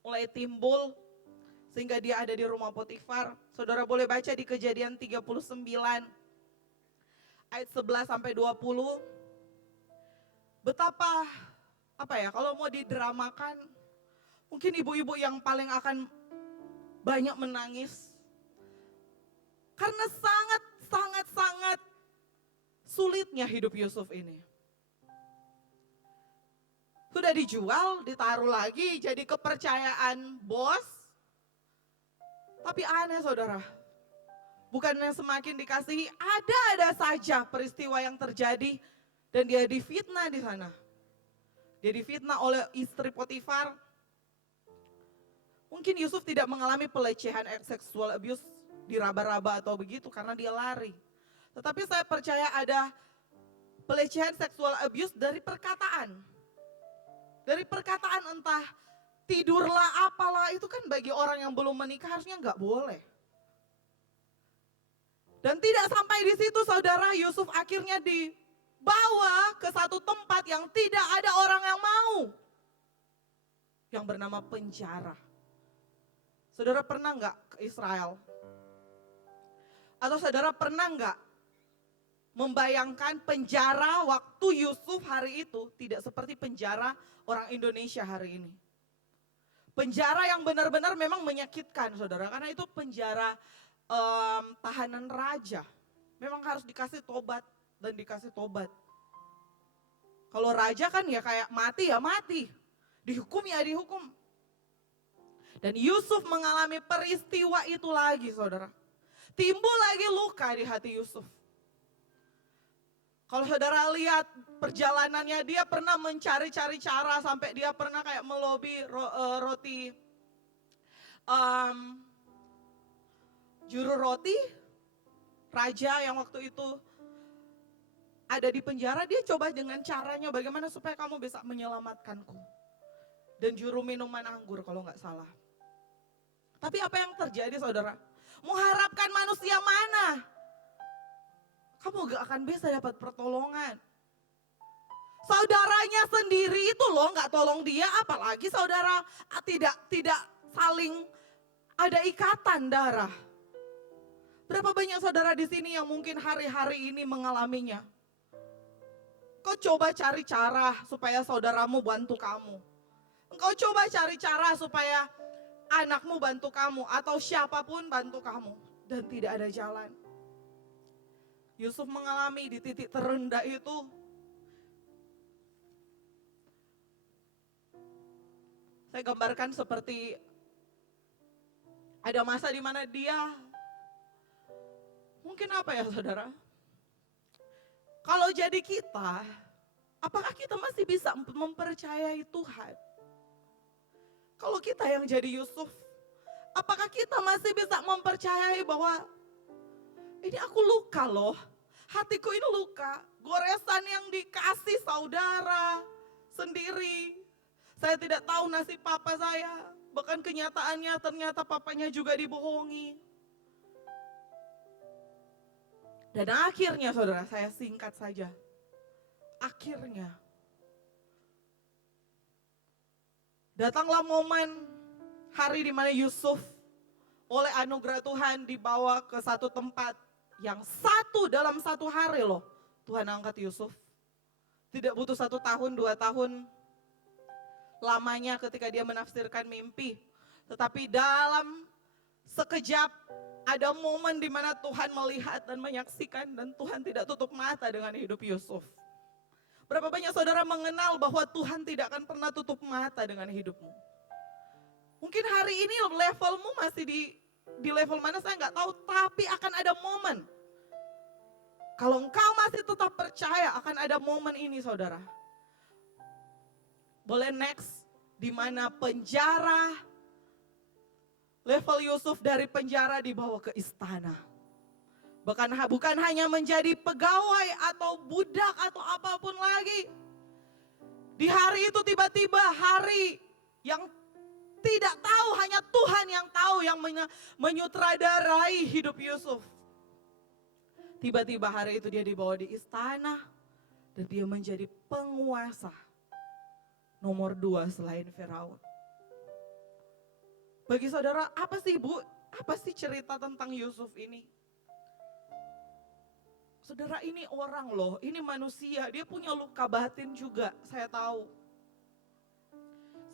mulai timbul, sehingga dia ada di rumah Potifar. Saudara boleh baca di Kejadian 39 ayat 11 sampai 20. Betapa kalau mau didramakan, mungkin ibu-ibu yang paling akan banyak menangis. Karena sangat sulitnya hidup Yusuf ini. Sudah dijual, ditaruh lagi jadi kepercayaan bos. Tapi aneh saudara, bukannya semakin dikasihi, ada saja peristiwa yang terjadi dan dia difitnah di sana. Dia difitnah oleh istri Potifar. Mungkin Yusuf tidak mengalami pelecehan seksual abuse, diraba-raba atau begitu karena dia lari. Tetapi saya percaya ada pelecehan seksual abuse dari perkataan. Dari perkataan entah tidurlah apalah, itu kan bagi orang yang belum menikah harusnya nggak boleh. Dan tidak sampai di situ saudara, Yusuf akhirnya dibawa ke satu tempat yang tidak ada orang yang mau. Yang bernama penjara. Saudara pernah nggak ke Israel? Atau saudara pernah nggak membayangkan penjara waktu Yusuf hari itu tidak seperti penjara orang Indonesia hari ini? Penjara yang benar-benar memang menyakitkan saudara, karena itu penjara tahanan raja. Memang harus dikasih tobat dan dikasih tobat. Kalau raja kan ya kayak mati ya mati, dihukum ya dihukum. Dan Yusuf mengalami peristiwa itu lagi saudara. Timbul lagi luka di hati Yusuf. Kalau saudara lihat perjalanannya, dia pernah mencari-cari cara sampai dia pernah kayak melobi roti, juru roti, raja yang waktu itu ada di penjara. Dia coba dengan caranya bagaimana supaya kamu bisa menyelamatkanku. Dan juru minuman anggur kalau nggak salah. Tapi apa yang terjadi saudara? Mengharapkan manusia mana? Kamu gak akan bisa dapat pertolongan. Saudaranya sendiri itu loh gak tolong dia, apalagi saudara tidak saling ada ikatan darah. Berapa banyak saudara di sini yang mungkin hari-hari ini mengalaminya? Kau coba cari cara supaya saudaramu bantu kamu. Engkau coba cari cara supaya anakmu bantu kamu atau siapapun bantu kamu, dan tidak ada jalan. Yusuf mengalami di titik terendah itu. Saya gambarkan seperti ada masa di mana dia mungkin saudara? Kalau jadi kita, apakah kita masih bisa mempercayai Tuhan? Kalau kita yang jadi Yusuf, apakah kita masih bisa mempercayai bahwa ini aku luka loh, hatiku ini luka, goresan yang dikasih saudara sendiri. Saya tidak tahu nasib papa saya, bahkan kenyataannya ternyata papanya juga dibohongi. Dan akhirnya saudara, saya singkat saja, akhirnya datanglah momen hari di mana Yusuf oleh anugerah Tuhan dibawa ke satu tempat yang dalam satu hari loh Tuhan angkat Yusuf. Tidak butuh 1 tahun, 2 tahun lamanya ketika dia menafsirkan mimpi. Tetapi dalam sekejap ada momen di mana Tuhan melihat dan menyaksikan, dan Tuhan tidak tutup mata dengan hidup Yusuf. Berapa banyak saudara mengenal bahwa Tuhan tidak akan pernah tutup mata dengan hidupmu? Mungkin hari ini levelmu masih di level mana saya nggak tahu, tapi akan ada momen. Kalau engkau masih tetap percaya akan ada momen ini saudara. Boleh next, di mana penjara, level Yusuf dari penjara dibawa ke istana. Bukan hanya menjadi pegawai atau budak atau apapun lagi. Di hari itu tiba-tiba hari yang tidak tahu, hanya Tuhan yang tahu, yang menyutradarai hidup Yusuf. Tiba-tiba hari itu dia dibawa di istana dan dia menjadi penguasa nomor 2 selain Firaun. Bagi saudara, apa sih Bu? Apa sih cerita tentang Yusuf ini? Saudara, ini orang loh, ini manusia, dia punya luka batin juga, saya tahu.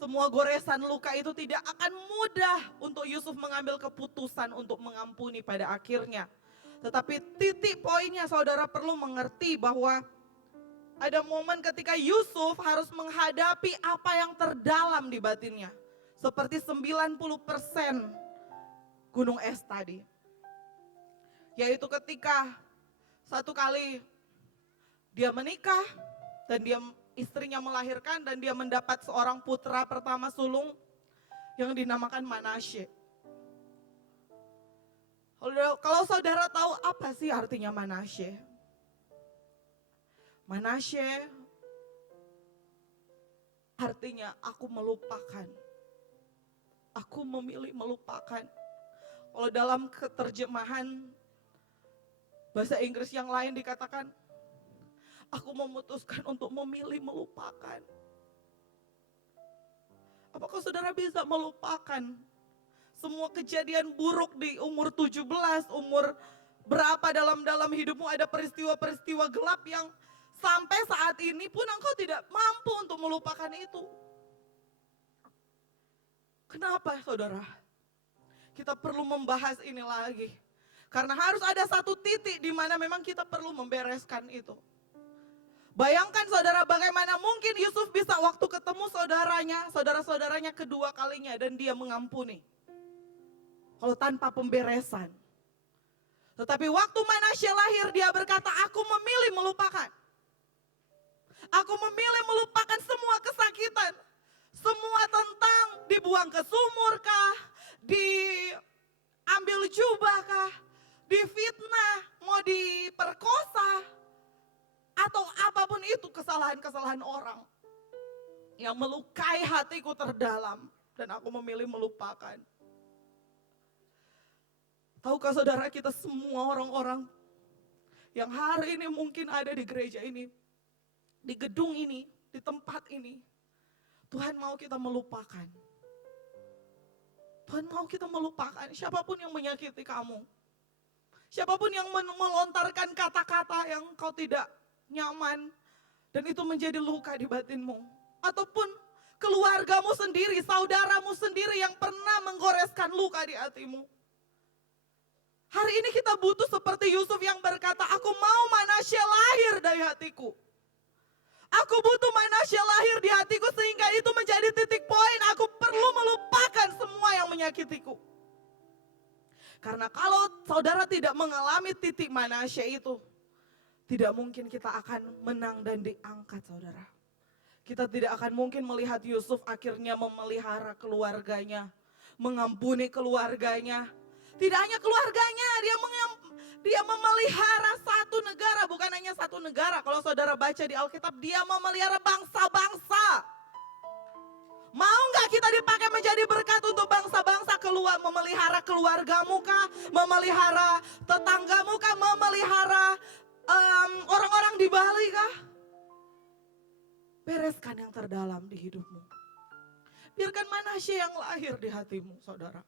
Semua goresan luka itu tidak akan mudah untuk Yusuf mengambil keputusan untuk mengampuni pada akhirnya. Tetapi titik poinnya saudara perlu mengerti bahwa ada momen ketika Yusuf harus menghadapi apa yang terdalam di batinnya. Seperti 90% gunung es tadi. Yaitu ketika satu kali dia menikah dan istrinya melahirkan dan dia mendapat seorang putra pertama sulung yang dinamakan Manasye. Kalau saudara tahu apa sih artinya Manasye? Manasye artinya aku melupakan. Aku memilih melupakan. Kalau dalam keterjemahan bahasa Inggris yang lain dikatakan, aku memutuskan untuk memilih melupakan. Apakah saudara bisa melupakan semua kejadian buruk di umur 17, umur berapa dalam hidupmu ada peristiwa-peristiwa gelap yang sampai saat ini pun engkau tidak mampu untuk melupakan itu. Kenapa saudara? Kita perlu membahas ini lagi. Karena harus ada satu titik di mana memang kita perlu membereskan itu. Bayangkan saudara bagaimana mungkin Yusuf bisa waktu ketemu saudara-saudaranya kedua kalinya dan dia mengampuni. Kalau tanpa pemberesan. Tetapi waktu Manasye lahir dia berkata, aku memilih melupakan. Aku memilih melupakan semua kesakitan. Semua tentang dibuang ke sumur kah, diambil jubah kah, difitnah, mau diperkosa, atau apapun itu kesalahan-kesalahan orang yang melukai hatiku terdalam dan aku memilih melupakan. Tahukah saudara, kita semua orang-orang yang hari ini mungkin ada di gereja ini, di gedung ini, di tempat ini, Tuhan mau kita melupakan. Tuhan mau kita melupakan siapapun yang menyakiti kamu. Siapapun yang melontarkan kata-kata yang kau tidak nyaman dan itu menjadi luka di batinmu. Ataupun keluargamu sendiri, saudaramu sendiri yang pernah menggoreskan luka di hatimu. Hari ini kita butuh seperti Yusuf yang berkata, aku mau Manasye lahir dari hatiku. Aku butuh Manasye lahir di hatiku sehingga itu menjadi titik poin. Aku perlu melupakan semua yang menyakitiku. Karena kalau saudara tidak mengalami titik Manasye itu, tidak mungkin kita akan menang dan diangkat saudara. Kita tidak akan mungkin melihat Yusuf akhirnya memelihara keluarganya, mengampuni keluarganya. Tidak hanya keluarganya, dia memelihara satu negara, bukan hanya satu negara. Kalau saudara baca di Alkitab, dia memelihara bangsa-bangsa. Mau nggak kita dipakai menjadi berkat untuk bangsa-bangsa, memelihara keluargamu kah, memelihara tetanggamu kah, memelihara orang-orang di Bali kah? Bereskan yang terdalam di hidupmu. Biarkan Manasye yang lahir di hatimu, saudara.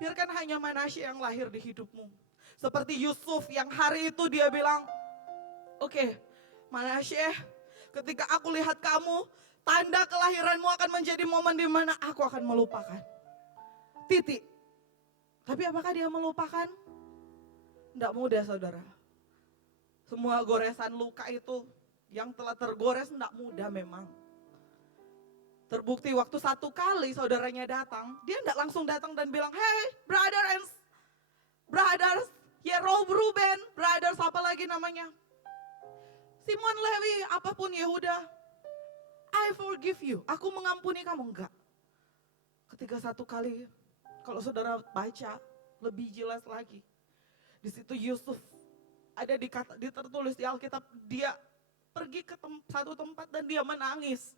Biarkan hanya Manasye yang lahir di hidupmu. Seperti Yusuf yang hari itu dia bilang, oke, Manasye, ketika aku lihat kamu, tanda kelahiranmu akan menjadi momen di mana aku akan melupakan. Titik. Tapi apakah dia melupakan? Tidak mudah saudara. Semua goresan luka itu yang telah tergores tidak mudah memang. Terbukti waktu satu kali saudaranya datang, dia tidak langsung datang dan bilang, hey brothers, Yerob Ruben, brothers apa lagi namanya, Simon Lewi, apapun Yehuda, I forgive you, aku mengampuni kamu. Enggak. Ketika satu kali, kalau saudara baca lebih jelas lagi, Di situ Yusuf ada tertulis di Alkitab, dia pergi ke satu tempat dan dia menangis.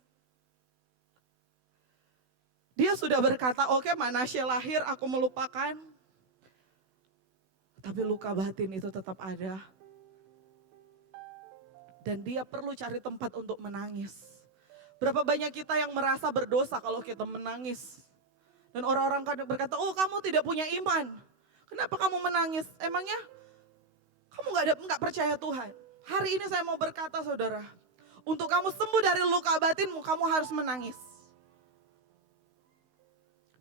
Dia sudah berkata, oke, Manasye lahir, aku melupakan. Tapi luka batin itu tetap ada. Dan dia perlu cari tempat untuk menangis. Berapa banyak kita yang merasa berdosa kalau kita menangis. Dan orang-orang kadang berkata, oh kamu tidak punya iman. Kenapa kamu menangis? Emangnya kamu nggak percaya Tuhan? Hari ini saya mau berkata saudara, untuk kamu sembuh dari luka batinmu, kamu harus menangis.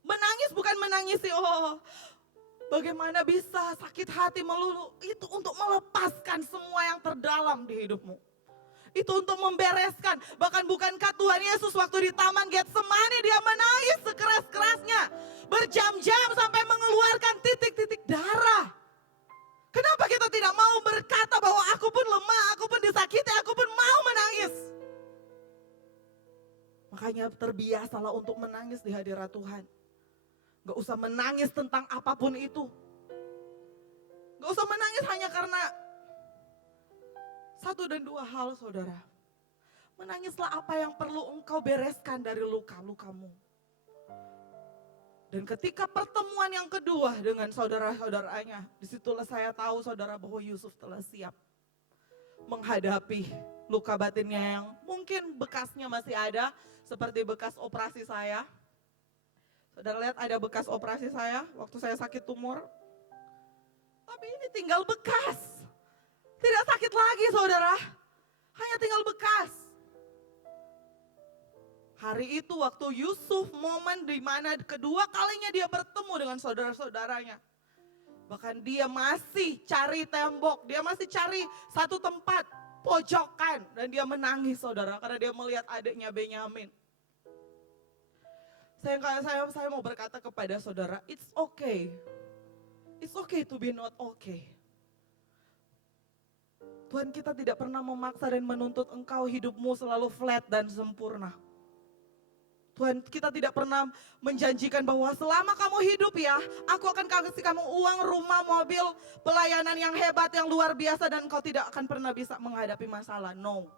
Menangis bukan menangisi, oh bagaimana bisa sakit hati melulu. Itu untuk melepaskan semua yang terdalam di hidupmu. Itu untuk membereskan. Bahkan bukankah Tuhan Yesus waktu di Taman Getsemani dia menangis sekeras-kerasnya. Berjam-jam sampai mengeluarkan titik-titik darah. Kenapa kita tidak mau berkata bahwa aku pun lemah, aku pun disakiti, aku pun mau menangis. Makanya terbiasalah untuk menangis di hadirat Tuhan. Gak usah menangis tentang apapun itu. Gak usah menangis hanya karena satu dan dua hal saudara. Menangislah apa yang perlu engkau bereskan dari luka-lukamu. Dan ketika pertemuan yang kedua dengan saudara-saudaranya, disitulah saya tahu saudara bahwa Yusuf telah siap menghadapi luka batinnya yang mungkin bekasnya masih ada, seperti bekas operasi saya. Saudara lihat ada bekas operasi saya waktu saya sakit tumor. Tapi ini tinggal bekas. Tidak sakit lagi saudara. Hanya tinggal bekas. Hari itu waktu Yusuf momen di mana kedua kalinya dia bertemu dengan saudara-saudaranya. Bahkan dia masih cari tembok, dia masih cari satu tempat pojokan. Dan dia menangis saudara karena dia melihat adiknya Benyamin. Saya mau berkata kepada saudara, it's okay. It's okay to be not okay. Tuhan kita tidak pernah memaksa dan menuntut engkau hidupmu selalu flat dan sempurna. Tuhan kita tidak pernah menjanjikan bahwa selama kamu hidup ya, aku akan kasih kamu uang, rumah, mobil, pelayanan yang hebat, yang luar biasa dan kau tidak akan pernah bisa menghadapi masalah. No.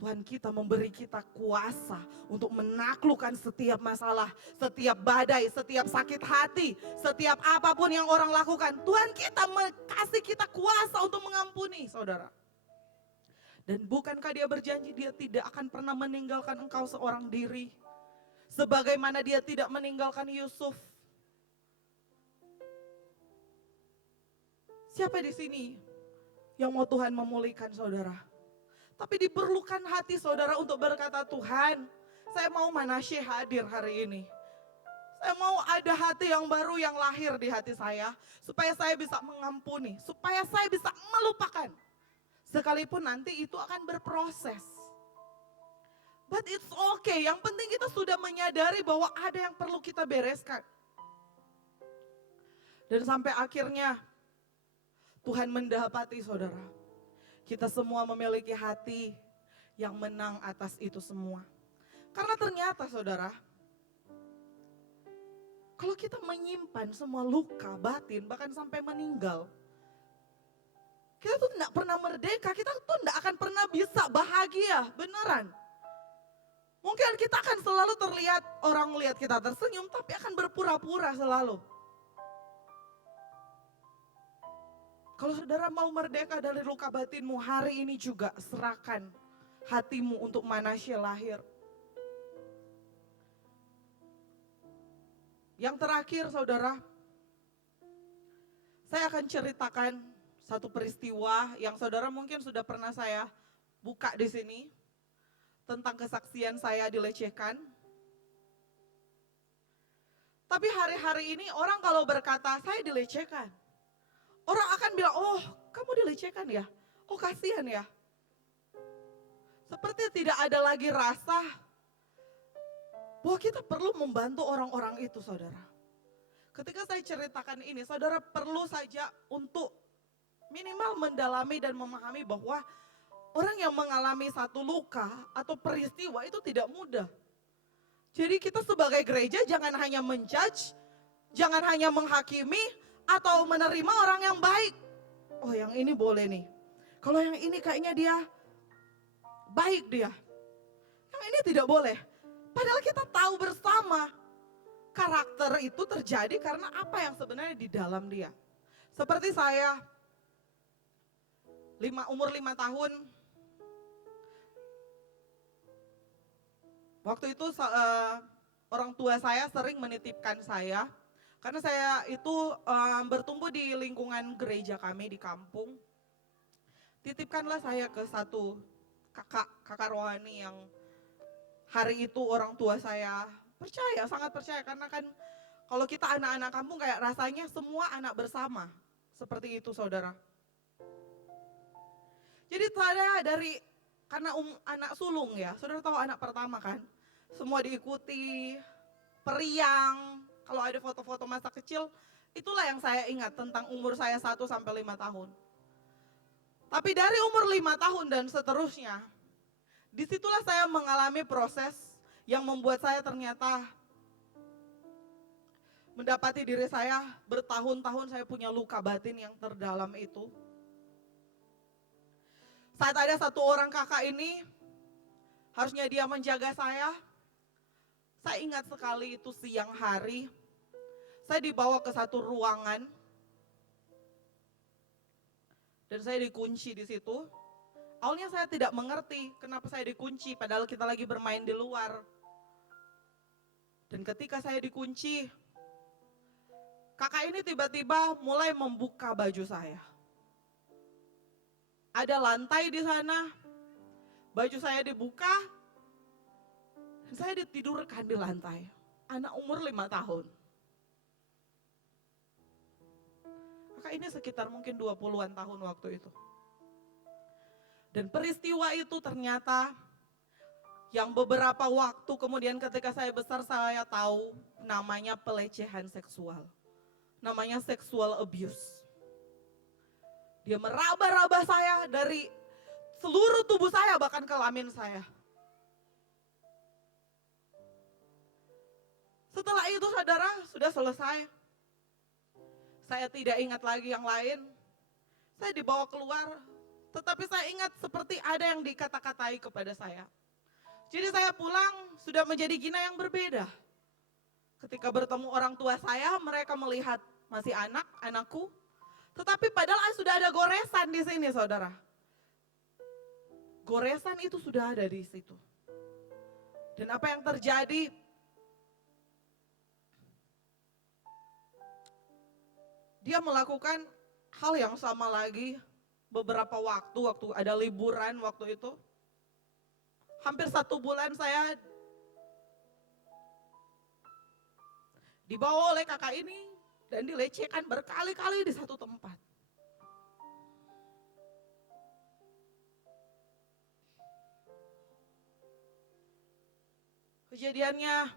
Tuhan kita memberi kita kuasa untuk menaklukkan setiap masalah, setiap badai, setiap sakit hati, setiap apapun yang orang lakukan. Tuhan kita kasih kita kuasa untuk mengampuni saudara. Dan bukankah dia berjanji dia tidak akan pernah meninggalkan engkau seorang diri. Sebagaimana dia tidak meninggalkan Yusuf. Siapa di sini yang mau Tuhan memulihkan saudara? Tapi diperlukan hati saudara untuk berkata, Tuhan, saya mau Manasye hadir hari ini. Saya mau ada hati yang baru yang lahir di hati saya. Supaya saya bisa mengampuni, supaya saya bisa melupakan. Sekalipun nanti itu akan berproses. But it's okay, yang penting kita sudah menyadari bahwa ada yang perlu kita bereskan. Dan sampai akhirnya Tuhan mendapati saudara. Kita semua memiliki hati yang menang atas itu semua. Karena ternyata saudara, kalau kita menyimpan semua luka batin bahkan sampai meninggal, kita tuh tidak pernah merdeka, kita tuh tidak akan pernah bisa bahagia, beneran. Mungkin kita akan selalu terlihat, orang melihat kita tersenyum tapi akan berpura-pura selalu. Kalau saudara mau merdeka dari luka batinmu, hari ini juga serahkan hatimu untuk Manasye lahir. Yang terakhir saudara, saya akan ceritakan satu peristiwa yang saudara mungkin sudah pernah saya buka di sini. Tentang kesaksian saya dilecehkan. Tapi hari-hari ini orang kalau berkata saya dilecehkan. Orang akan bilang, oh kamu dilecehkan ya, oh kasihan ya. Seperti tidak ada lagi rasa bahwa kita perlu membantu orang-orang itu saudara. Ketika saya ceritakan ini, saudara perlu saja untuk minimal mendalami dan memahami bahwa orang yang mengalami satu luka atau peristiwa itu tidak mudah. Jadi kita sebagai gereja jangan hanya menjudge, jangan hanya menghakimi, atau menerima orang yang baik. Oh, yang ini boleh nih. Kalau yang ini kayaknya dia baik dia. Yang ini tidak boleh. Padahal kita tahu bersama karakter itu terjadi karena apa yang sebenarnya di dalam dia. Seperti saya, umur 5 tahun, waktu itu orang tua saya sering menitipkan saya, karena saya itu bertumbuh di lingkungan gereja kami di kampung. Titipkanlah saya ke satu kakak rohani yang hari itu orang tua saya percaya, sangat percaya, karena kan kalau kita anak-anak kampung kayak rasanya semua anak bersama. Seperti itu saudara. Jadi saya karena anak sulung ya, saudara tahu anak pertama kan. Semua diikuti, periang, kalau ada foto-foto masa kecil, itulah yang saya ingat tentang umur saya 1-5 tahun. Tapi dari umur 5 tahun dan seterusnya, disitulah saya mengalami proses yang membuat saya ternyata mendapati diri saya bertahun-tahun saya punya luka batin yang terdalam itu. Saat ada satu orang kakak ini, harusnya dia menjaga saya ingat sekali itu siang hari, saya dibawa ke satu ruangan, dan saya dikunci di situ. Awalnya saya tidak mengerti kenapa saya dikunci, padahal kita lagi bermain di luar. Dan ketika saya dikunci, kakak ini tiba-tiba mulai membuka baju saya. Ada lantai di sana, baju saya dibuka, dan saya ditidurkan di lantai. Anak umur 5 tahun. Kakak ini sekitar mungkin 20-an tahun waktu itu. Dan peristiwa itu ternyata yang beberapa waktu kemudian ketika saya besar saya tahu namanya pelecehan seksual. Namanya sexual abuse. Dia meraba-raba saya dari seluruh tubuh saya, bahkan kelamin saya. Setelah itu saudara, sudah selesai. Saya tidak ingat lagi yang lain. Saya dibawa keluar, tetapi saya ingat seperti ada yang dikata-katai kepada saya. Jadi saya pulang sudah menjadi Gina yang berbeda. Ketika bertemu orang tua saya, mereka melihat masih anakku. Tetapi padahal sudah ada goresan di sini saudara. Goresan itu sudah ada di situ. Dan apa yang terjadi? Dia melakukan hal yang sama lagi beberapa waktu ada liburan waktu itu. Hampir 1 bulan saya dibawa oleh kakak ini dan dilecehkan berkali-kali di satu tempat. Kejadiannya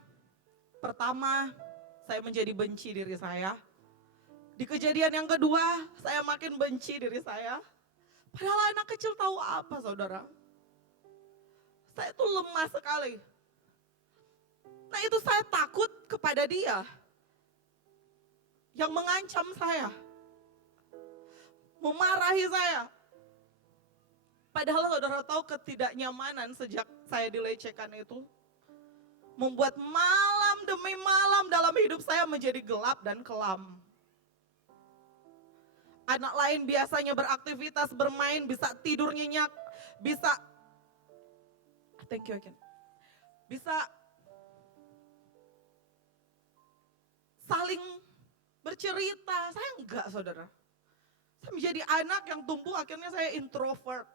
pertama, saya menjadi benci diri saya. Di kejadian yang kedua, saya makin benci diri saya. Padahal anak kecil tahu apa saudara? Saya tuh lemah sekali. Nah itu saya takut kepada dia yang mengancam saya, memarahi saya. Padahal saudara tahu ketidaknyamanan sejak saya dilecehkan itu membuat malam demi malam dalam hidup saya menjadi gelap dan kelam. Anak lain biasanya beraktivitas, bermain, bisa tidur nyenyak, bisa bisa saling bercerita. Saya enggak saudara. Saya menjadi anak yang tumbuh akhirnya saya introvert.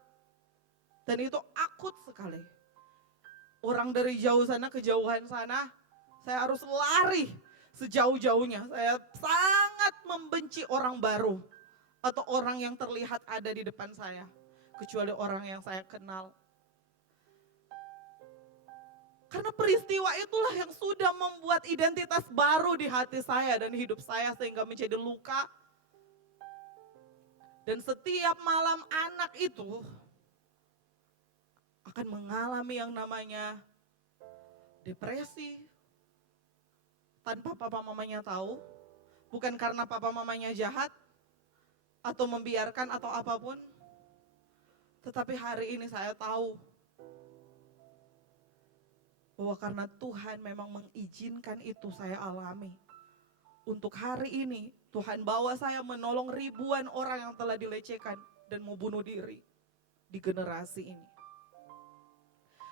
Dan itu akut sekali. Orang dari jauh sana ke jauhan sana, saya harus lari sejauh-jauhnya. Saya sangat membenci orang baru atau orang yang terlihat ada di depan saya, kecuali orang yang saya kenal. Karena peristiwa itulah yang sudah membuat identitas baru di hati saya dan hidup saya sehingga menjadi luka. Dan setiap malam anak itu akan mengalami yang namanya depresi tanpa papa mamanya tahu. Bukan karena papa mamanya jahat atau membiarkan atau apapun. Tetapi hari ini saya tahu bahwa karena Tuhan memang mengizinkan itu saya alami. Untuk hari ini Tuhan bawa saya menolong ribuan orang yang telah dilecehkan dan mau bunuh diri di generasi ini.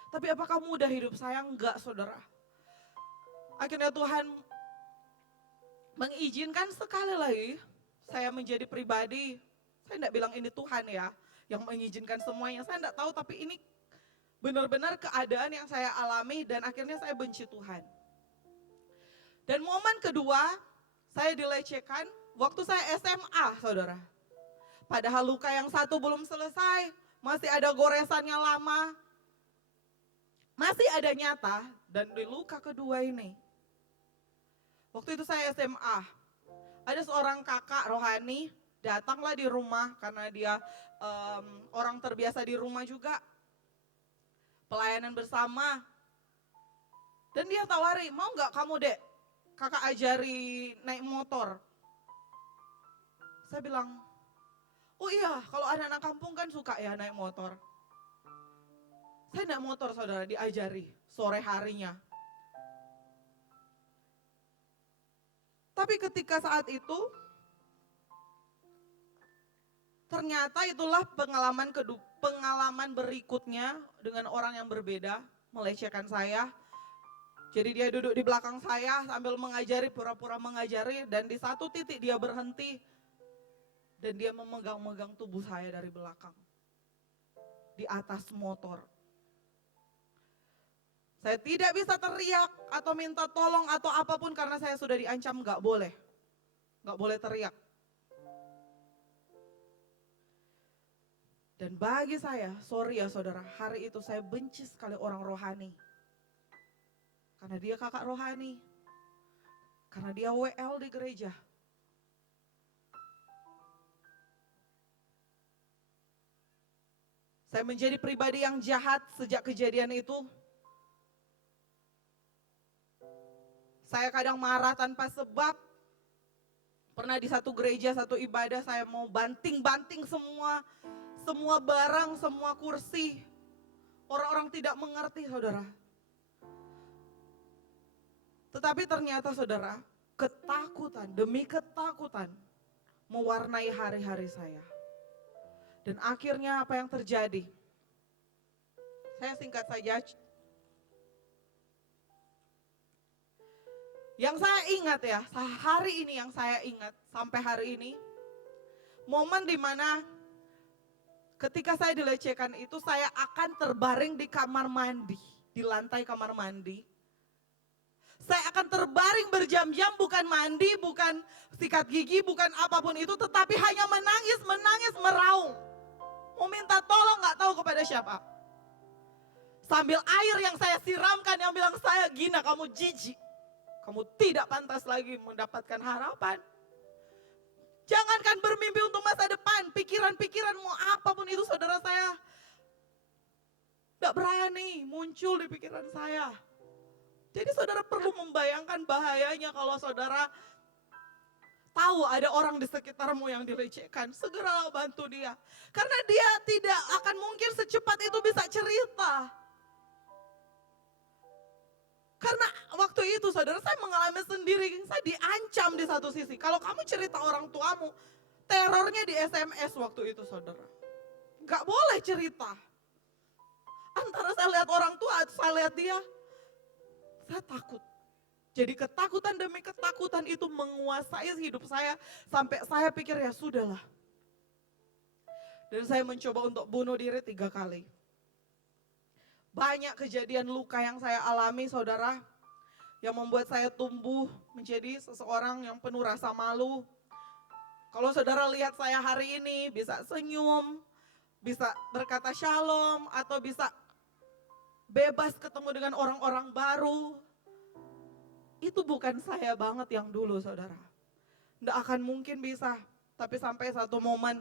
Tapi apakah mudah hidup saya? Enggak, saudara. Akhirnya Tuhan mengizinkan sekali lagi saya menjadi pribadi. Saya enggak bilang ini Tuhan ya yang mengizinkan semuanya. Saya enggak tahu, tapi ini benar-benar keadaan yang saya alami dan akhirnya saya benci Tuhan. Dan momen kedua, saya dilecehkan waktu saya SMA, saudara. Padahal luka yang satu belum selesai, masih ada goresannya lama, masih ada nyata, dan di luka kedua ini. Waktu itu saya SMA, ada seorang kakak rohani datanglah di rumah karena dia orang terbiasa di rumah juga. Pelayanan bersama. Dan dia tawari, mau gak kamu dek, kakak ajari naik motor. Saya bilang, oh iya kalau anak-anak kampung kan suka ya naik motor. Saya naik motor saudara, diajari sore harinya. Tapi ketika saat itu, ternyata itulah pengalaman berikutnya dengan orang yang berbeda, melecehkan saya. Jadi dia duduk di belakang saya sambil mengajari, pura-pura mengajari, dan di satu titik dia berhenti dan dia memegang-megang tubuh saya dari belakang di atas motor. Saya tidak bisa teriak atau minta tolong atau apapun karena saya sudah diancam, gak boleh teriak. Dan bagi saya, sorry ya saudara, hari itu saya benci sekali orang rohani. Karena dia kakak rohani. Karena dia WL di gereja. Saya menjadi pribadi yang jahat sejak kejadian itu. Saya kadang marah tanpa sebab. Pernah di satu gereja, satu ibadah saya mau banting-banting semua barang, semua kursi. Orang-orang tidak mengerti saudara. Tetapi ternyata saudara, ketakutan demi ketakutan mewarnai hari-hari saya. Dan akhirnya apa yang terjadi? Saya singkat saja. Yang saya ingat ya, hari ini yang saya ingat sampai hari ini, momen dimana ketika saya dilecehkan itu saya akan terbaring di kamar mandi, di lantai kamar mandi. Saya akan terbaring berjam-jam, bukan mandi, bukan sikat gigi, bukan apapun itu, tetapi hanya menangis, meraung. Mau minta tolong gak tahu kepada siapa. Sambil air yang saya siramkan yang bilang, saya Gina kamu jijik. Kamu tidak pantas lagi mendapatkan harapan. Jangankan bermimpi untuk masa depan, pikiran-pikiran mau apapun itu saudara saya. Gak berani muncul di pikiran saya. Jadi saudara perlu membayangkan bahayanya kalau saudara tahu ada orang di sekitarmu yang dilecehkan. Segeralah bantu dia. Karena dia tidak akan mungkin secepat itu bisa cerita. Karena waktu itu saudara saya mengalami sendiri, saya diancam di satu sisi. Kalau kamu cerita orang tuamu, terornya di SMS waktu itu saudara. Gak boleh cerita. Antara saya lihat orang tua atau saya lihat dia, saya takut. Jadi ketakutan demi ketakutan itu menguasai hidup saya. Sampai saya pikir ya sudahlah. Dan saya mencoba untuk bunuh diri 3 kali. Banyak kejadian luka yang saya alami saudara. Yang membuat saya tumbuh menjadi seseorang yang penuh rasa malu. Kalau saudara lihat saya hari ini bisa senyum, bisa berkata shalom, atau bisa bebas ketemu dengan orang-orang baru. Itu bukan saya banget yang dulu saudara. Nggak akan mungkin bisa. Tapi sampai satu momen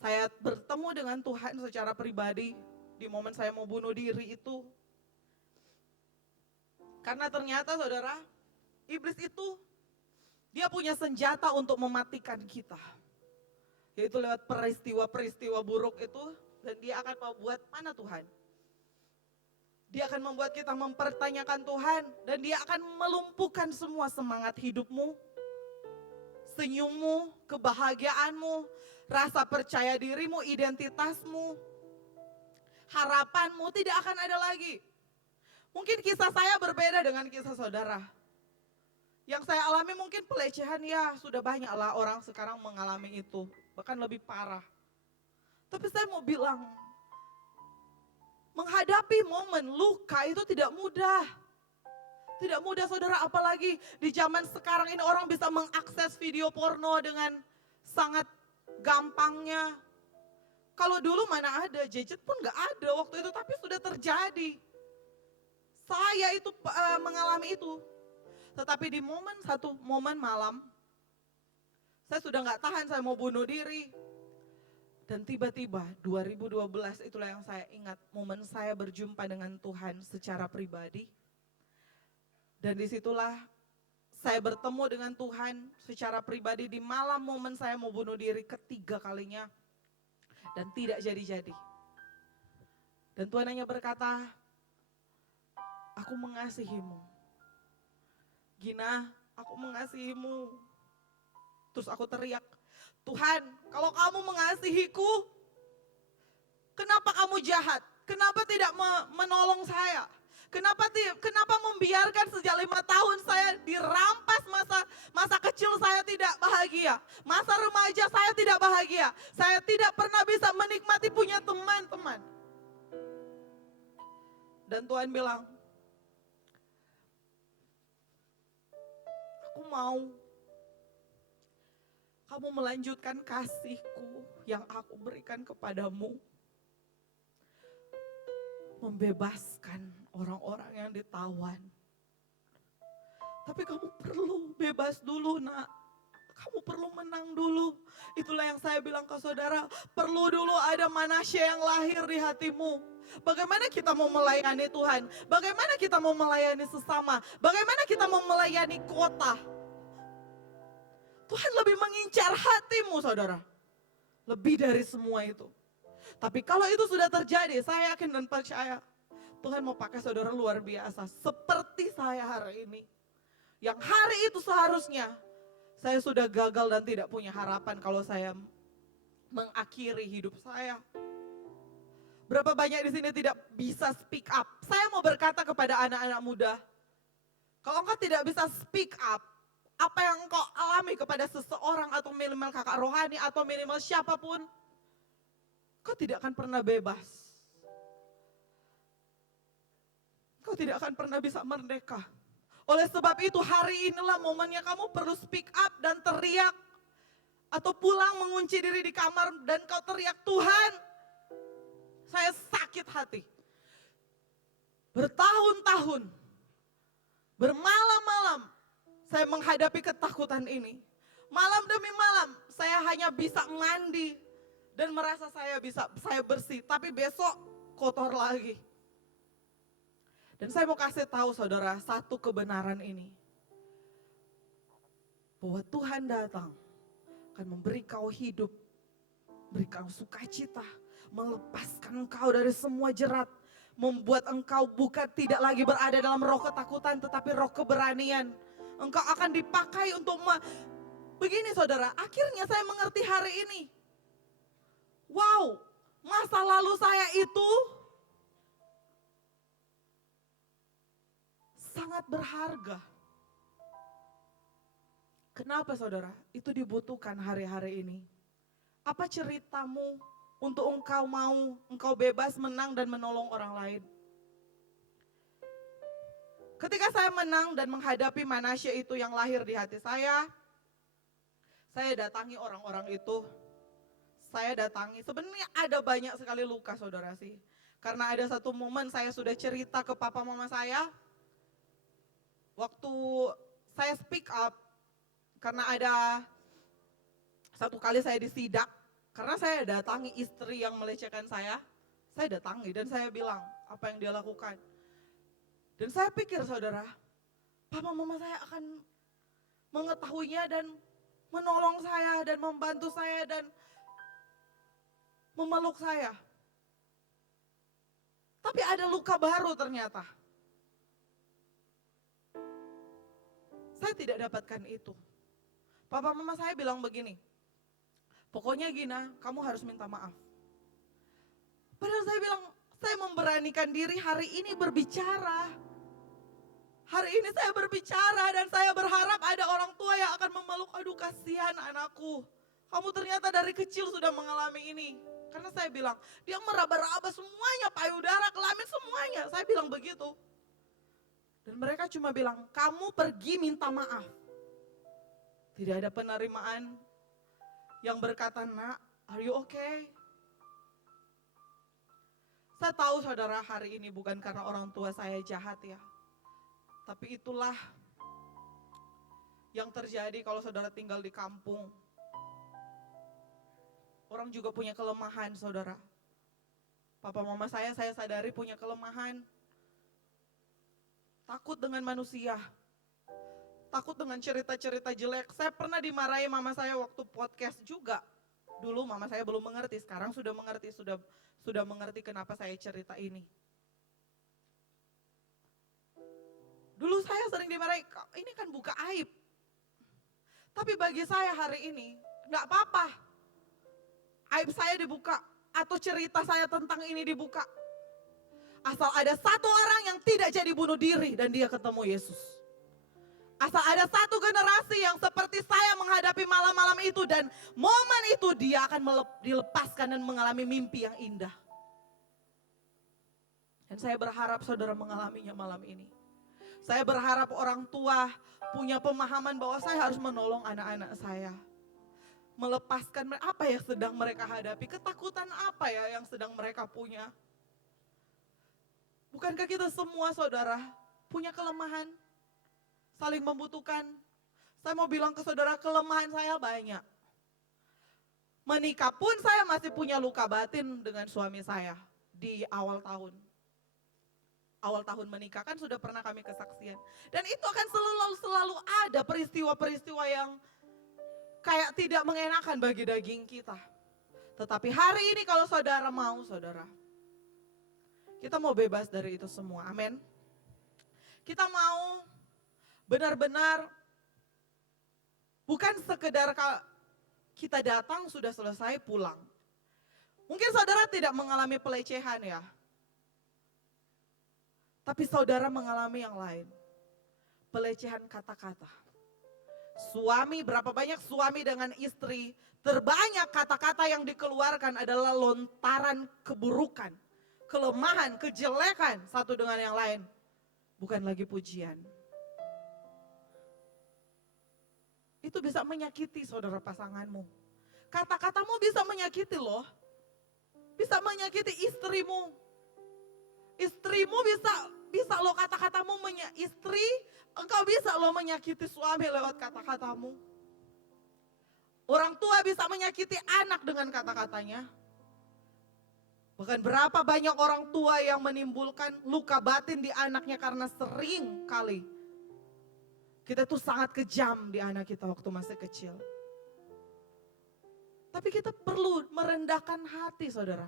saya bertemu dengan Tuhan secara pribadi. Di momen saya mau bunuh diri itu. Karena ternyata saudara, iblis itu Dia punya senjata untuk mematikan kita. Yaitu lewat peristiwa-peristiwa buruk itu. Dan dia akan membuat mana Tuhan? Dia akan membuat kita mempertanyakan Tuhan. Dan dia akan melumpuhkan semua semangat hidupmu. Senyummu, kebahagiaanmu, rasa percaya dirimu, identitasmu, harapanmu tidak akan ada lagi. Mungkin kisah saya berbeda dengan kisah saudara. Yang saya alami mungkin pelecehan, ya sudah banyaklah orang sekarang mengalami itu. Bahkan lebih parah. Tapi saya mau bilang, menghadapi momen luka itu tidak mudah. Tidak mudah saudara, apalagi di zaman sekarang ini orang bisa mengakses video porno dengan sangat gampangnya. Kalau dulu mana ada, gadget pun gak ada waktu itu, tapi sudah terjadi. Saya itu mengalami itu. Tetapi di satu momen malam, saya sudah gak tahan, saya mau bunuh diri. Dan tiba-tiba 2012 itulah yang saya ingat, momen saya berjumpa dengan Tuhan secara pribadi. Dan disitulah saya bertemu dengan Tuhan secara pribadi di malam momen saya mau bunuh diri ketiga kalinya. Dan tidak jadi-jadi. Dan Tuhan hanya berkata, aku mengasihimu. Gina, aku mengasihimu. Terus aku teriak, Tuhan, kalau kamu mengasihiku, kenapa kamu jahat? Kenapa tidak menolong saya? Kenapa membiarkan sejak 5 tahun saya dirampas, masa kecil saya tidak bahagia, masa remaja saya tidak bahagia, saya tidak pernah bisa menikmati punya teman-teman. Dan Tuhan bilang, aku mau kamu melanjutkan kasihku yang aku berikan kepadamu. Membebaskan orang-orang yang ditawan. Tapi kamu perlu bebas dulu nak. Kamu perlu menang dulu. Itulah yang saya bilang ke saudara. Perlu dulu ada Manasya yang lahir di hatimu. Bagaimana kita mau melayani Tuhan? Bagaimana kita mau melayani sesama? Bagaimana kita mau melayani kota? Tuhan lebih mengincar hatimu saudara. Lebih dari semua itu. Tapi kalau itu sudah terjadi, saya yakin dan percaya Tuhan mau pakai saudara luar biasa. Seperti saya hari ini. Yang hari itu seharusnya saya sudah gagal dan tidak punya harapan kalau saya mengakhiri hidup saya. Berapa banyak di sini tidak bisa speak up. Saya mau berkata kepada anak-anak muda, kalau engkau tidak bisa speak up, apa yang engkau alami kepada seseorang atau minimal kakak rohani atau minimal siapapun, kau tidak akan pernah bebas. Kau tidak akan pernah bisa merdeka. Oleh sebab itu hari inilah momennya kamu perlu speak up dan teriak. Atau pulang mengunci diri di kamar dan kau teriak, Tuhan, saya sakit hati. Bertahun-tahun, bermalam-malam, saya menghadapi ketakutan ini. Malam demi malam, saya hanya bisa mandi dan merasa saya bersih, tapi besok kotor lagi. Dan saya mau kasih tahu saudara satu kebenaran ini. Bahwa Tuhan datang akan memberi kau hidup, memberi kau sukacita, melepaskan engkau dari semua jerat, membuat engkau bukan tidak lagi berada dalam roh ketakutan tetapi roh keberanian. Engkau akan dipakai untuk begini saudara, akhirnya saya mengerti hari ini. Wow, masa lalu saya itu sangat berharga. Kenapa saudara? Itu dibutuhkan hari-hari ini. Apa ceritamu untuk engkau bebas menang dan menolong orang lain? Ketika saya menang dan menghadapi Manasya itu yang lahir di hati saya datangi orang-orang itu. Sebenarnya ada banyak sekali luka saudara sih. Karena ada satu momen saya sudah cerita ke papa mama saya. Waktu saya speak up, karena ada satu kali saya disidak. Karena saya datangi istri yang melecehkan saya datangi dan saya bilang apa yang dia lakukan. Dan saya pikir saudara, papa mama saya akan mengetahuinya dan menolong saya dan membantu saya dan memeluk saya. Tapi ada luka baru ternyata. Saya tidak dapatkan itu. Papa mama saya bilang begini, pokoknya Gina, kamu harus minta maaf. Padahal saya bilang, saya memberanikan diri hari ini berbicara. Hari ini saya berbicara dan saya berharap ada orang tua yang akan memeluk, aduh kasihan anakku. Kamu ternyata dari kecil sudah mengalami ini. Karena saya bilang, dia meraba-raba semuanya, payudara, kelamin semuanya. Saya bilang begitu. Dan mereka cuma bilang, kamu pergi minta maaf. Tidak ada penerimaan yang berkata, nak, are you okay? Saya tahu saudara hari ini bukan karena orang tua saya jahat ya. Tapi itulah yang terjadi kalau saudara tinggal di kampung. Orang juga punya kelemahan saudara. Papa mama saya sadari punya kelemahan. Takut dengan manusia. Takut dengan cerita-cerita jelek. Saya pernah dimarahi mama saya waktu podcast juga. Dulu mama saya belum mengerti, sekarang sudah mengerti, sudah mengerti kenapa saya cerita ini. Dulu saya sering dimarahi, ini kan buka aib. Tapi bagi saya hari ini, gak apa-apa. Aib saya dibuka, atau cerita saya tentang ini dibuka. Asal ada satu orang yang tidak jadi bunuh diri dan dia ketemu Yesus. Asal ada satu generasi yang seperti saya menghadapi malam-malam itu dan momen itu dia akan dilepaskan dan mengalami mimpi yang indah. Dan saya berharap saudara mengalaminya malam ini. Saya berharap orang tua punya pemahaman bahwa saya harus menolong anak-anak saya. Melepaskan apa yang sedang mereka hadapi, ketakutan apa ya yang sedang mereka punya. Bukankah kita semua saudara punya kelemahan, saling membutuhkan. Saya mau bilang ke saudara kelemahan saya banyak. Menikah pun saya masih punya luka batin dengan suami saya di awal tahun. Awal tahun menikah kan sudah pernah kami kesaksian. Dan itu akan selalu ada peristiwa-peristiwa yang kayak tidak mengenakan bagi daging kita. Tetapi hari ini kalau saudara mau saudara, kita mau bebas dari itu semua, amin. Kita mau benar-benar bukan sekedar kita datang sudah selesai pulang. Mungkin saudara tidak mengalami pelecehan ya. Tapi saudara mengalami yang lain. Pelecehan kata-kata. Suami, berapa banyak suami dengan istri, terbanyak kata-kata yang dikeluarkan adalah lontaran keburukan, kelemahan, kejelekan satu dengan yang lain. Bukan lagi pujian. Itu bisa menyakiti saudara pasanganmu. Kata-katamu bisa menyakiti loh. Bisa menyakiti istrimu. Istrimu bisa lo kata-katamu istri, engkau bisa lo menyakiti suami lewat kata-katamu. Orang tua bisa menyakiti anak dengan kata-katanya. Bahkan berapa banyak orang tua yang menimbulkan luka batin di anaknya karena sering kali kita tuh sangat kejam di anak kita waktu masih kecil. Tapi kita perlu merendahkan hati saudara.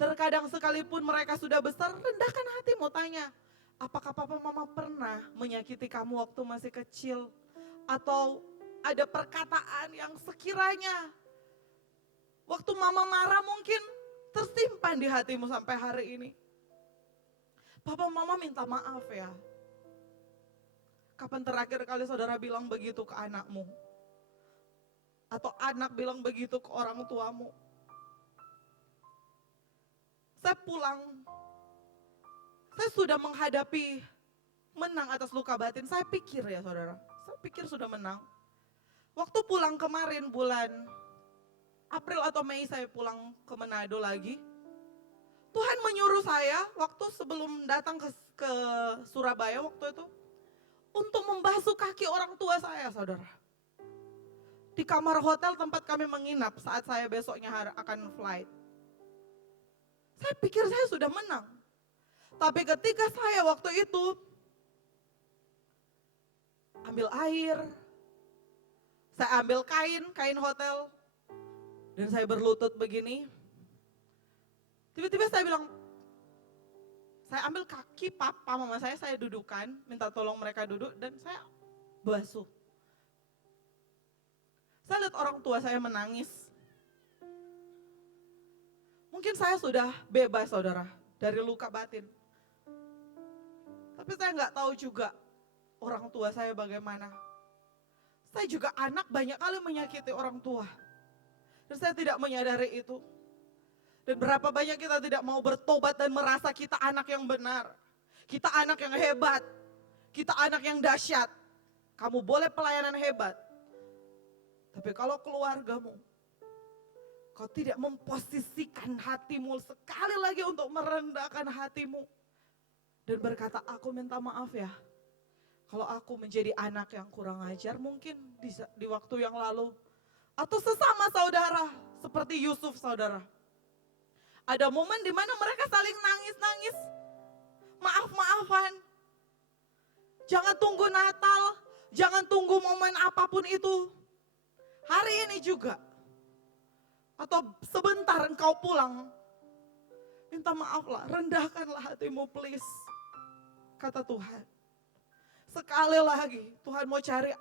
Terkadang sekalipun mereka sudah besar, rendahkan hati, mau tanya, apakah papa mama pernah menyakiti kamu waktu masih kecil? Atau ada perkataan yang sekiranya waktu mama marah mungkin tersimpan di hatimu sampai hari ini. Papa mama minta maaf ya. Kapan terakhir kali saudara bilang begitu ke anakmu? Atau anak bilang begitu ke orang tuamu? Saya pulang, saya sudah menghadapi menang atas luka batin. Saya pikir ya saudara, saya pikir sudah menang. Waktu pulang kemarin bulan April atau Mei saya pulang ke Manado lagi. Tuhan menyuruh saya waktu sebelum datang ke Surabaya waktu itu. Untuk membasuh kaki orang tua saya saudara. Di kamar hotel tempat kami menginap saat saya besoknya akan flight. Saya pikir saya sudah menang. Tapi ketika saya waktu itu ambil air, Saya ambil kain hotel, dan saya berlutut begini. Tiba-tiba saya bilang, saya ambil kaki papa mama saya dudukan, minta tolong mereka duduk, dan saya basuh. Saya lihat orang tua saya menangis. Mungkin saya sudah bebas saudara, dari luka batin. Tapi saya nggak tahu juga orang tua saya bagaimana. Saya juga anak banyak kali menyakiti orang tua. Dan saya tidak menyadari itu. Dan berapa banyak kita tidak mau bertobat dan merasa kita anak yang benar. Kita anak yang hebat. Kita anak yang dahsyat. Kamu boleh pelayanan hebat. Tapi kalau keluargamu, kau tidak memposisikan hatimu sekali lagi untuk merendahkan hatimu. Dan berkata, aku minta maaf ya. Kalau aku menjadi anak yang kurang ajar mungkin di waktu yang lalu. Atau sesama saudara, seperti Yusuf saudara. Ada momen di mana mereka saling nangis-nangis. Maaf-maafan. Jangan tunggu Natal, jangan tunggu momen apapun itu. Hari ini juga. Atau sebentar engkau pulang. Minta maaflah, rendahkanlah hatimu please. Kata Tuhan. Sekali lagi Tuhan mau cari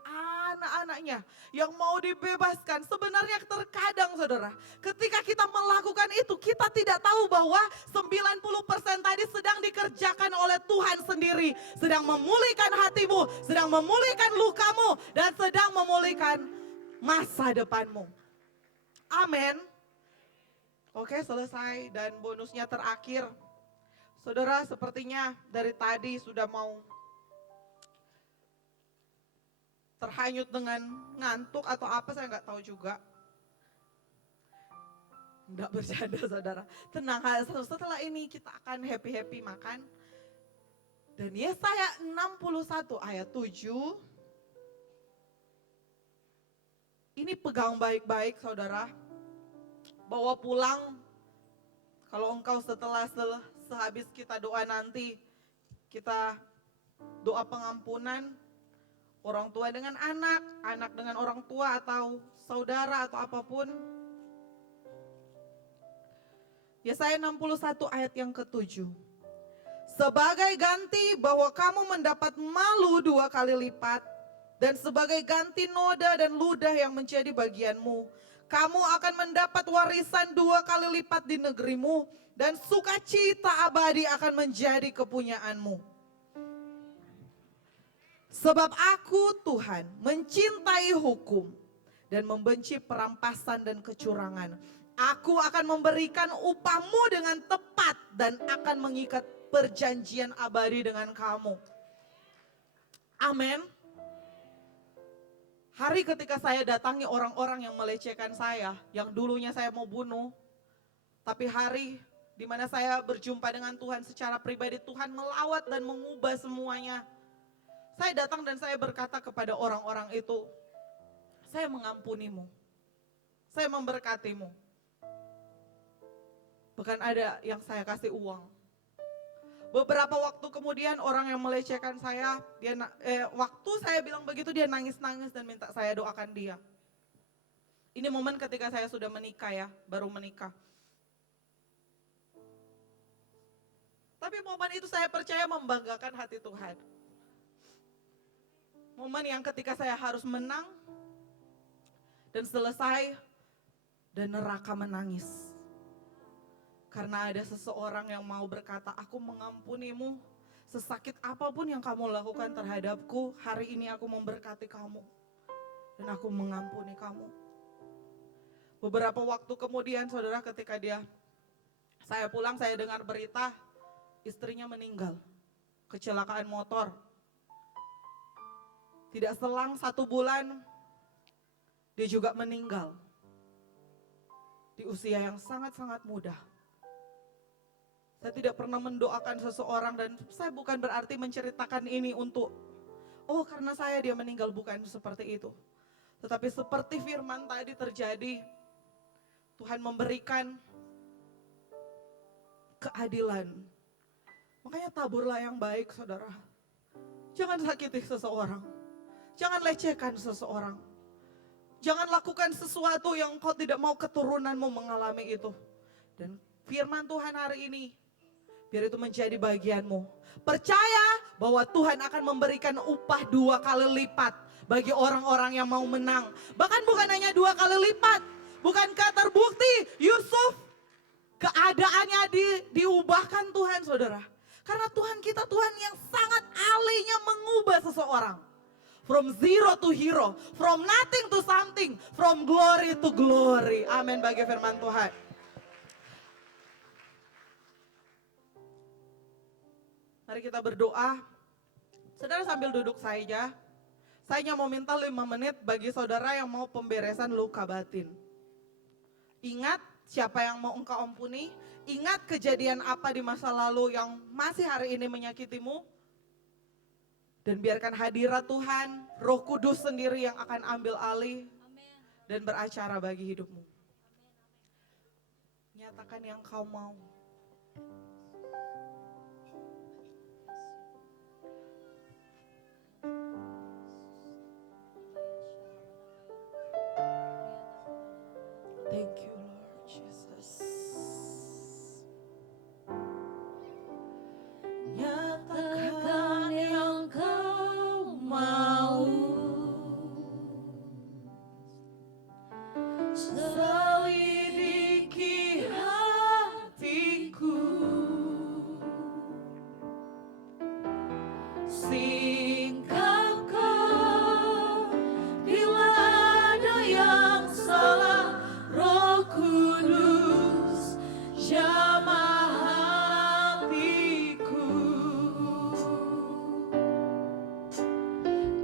anak-anaknya yang mau dibebaskan. Sebenarnya terkadang saudara, ketika kita melakukan itu kita tidak tahu bahwa 90% tadi sedang dikerjakan oleh Tuhan sendiri. Sedang memulihkan hatimu, sedang memulihkan lukamu, dan sedang memulihkan masa depanmu. Amin. Oke, selesai dan bonusnya terakhir. Saudara, sepertinya dari tadi sudah mau terhanyut dengan ngantuk atau apa, saya nggak tahu juga. Nggak bercanda saudara. Tenang, setelah ini kita akan happy-happy makan. Dan Yesaya 61 ayat 7. Ini pegang baik-baik saudara. Bawa pulang. Kalau engkau setelah sehabis kita doa nanti, kita doa pengampunan. Orang tua dengan anak, anak dengan orang tua atau saudara atau apapun. Yesaya 61 ayat yang ke-7. Sebagai ganti bahwa kamu mendapat malu 2 kali lipat, dan sebagai ganti noda dan ludah yang menjadi bagianmu, kamu akan mendapat warisan 2 kali lipat di negerimu, dan sukacita abadi akan menjadi kepunyaanmu. Sebab aku Tuhan mencintai hukum dan membenci perampasan dan kecurangan. Aku akan memberikan upahmu dengan tepat dan akan mengikat perjanjian abadi dengan kamu. Amin. Hari ketika saya datangi orang-orang yang melecehkan saya, yang dulunya saya mau bunuh, tapi hari di mana saya berjumpa dengan Tuhan secara pribadi, Tuhan melawat dan mengubah semuanya. Saya datang dan saya berkata kepada orang-orang itu, saya mengampunimu, saya memberkatimu. Bahkan ada yang saya kasih uang. Beberapa waktu kemudian orang yang melecehkan saya, waktu saya bilang begitu dia nangis-nangis dan minta saya doakan dia. Ini momen ketika saya sudah menikah ya, baru menikah. Tapi momen itu saya percaya membanggakan hati Tuhan. Momen yang ketika saya harus menang dan selesai dan neraka menangis. Karena ada seseorang yang mau berkata, aku mengampunimu sesakit apapun yang kamu lakukan terhadapku, hari ini aku memberkati kamu. Dan aku mengampuni kamu. Beberapa waktu kemudian saudara ketika saya pulang saya dengar berita istrinya meninggal. Kecelakaan motor. Tidak selang 1 bulan, dia juga meninggal. Di usia yang sangat-sangat muda. Saya tidak pernah mendoakan seseorang dan saya bukan berarti menceritakan ini untuk, oh karena saya dia meninggal, bukan seperti itu. Tetapi seperti firman tadi terjadi, Tuhan memberikan keadilan. Makanya taburlah yang baik saudara. Jangan sakiti seseorang. Jangan lecehkan seseorang. Jangan lakukan sesuatu yang engkau tidak mau keturunanmu mengalami itu. Dan firman Tuhan hari ini, biar itu menjadi bagianmu. Percaya bahwa Tuhan akan memberikan upah 2 kali lipat bagi orang-orang yang mau menang. Bahkan bukan hanya 2 kali lipat. Bukankah terbukti Yusuf keadaannya diubahkan Tuhan, saudara? Karena Tuhan kita Tuhan yang sangat ahlinya mengubah seseorang. From zero to hero, from nothing to something, from glory to glory. Amin bagi firman Tuhan. Mari kita berdoa. Saudara sambil duduk saja. Saya hanya mau minta 5 menit bagi saudara yang mau pemberesan luka batin. Ingat siapa yang mau engkau ampuni. Ingat kejadian apa di masa lalu yang masih hari ini menyakitimu. Dan biarkan hadirat Tuhan, Roh Kudus sendiri yang akan ambil alih dan beracara bagi hidupmu. Nyatakan yang kau mau. Thank you Lord Jesus. Nyatakan yang kau mau, selidiki hatiku, singkapkan bila ada yang salah. Roh Kudus jamah hatiku.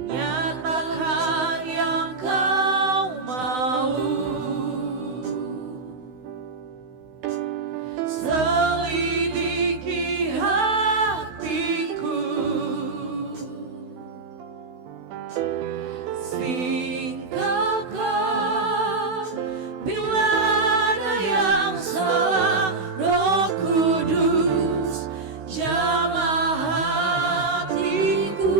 Nyatakan yang kau mau, selidiki hatiku, singkapkan bila ada yang salah. Roh Kudus jamah hatiku.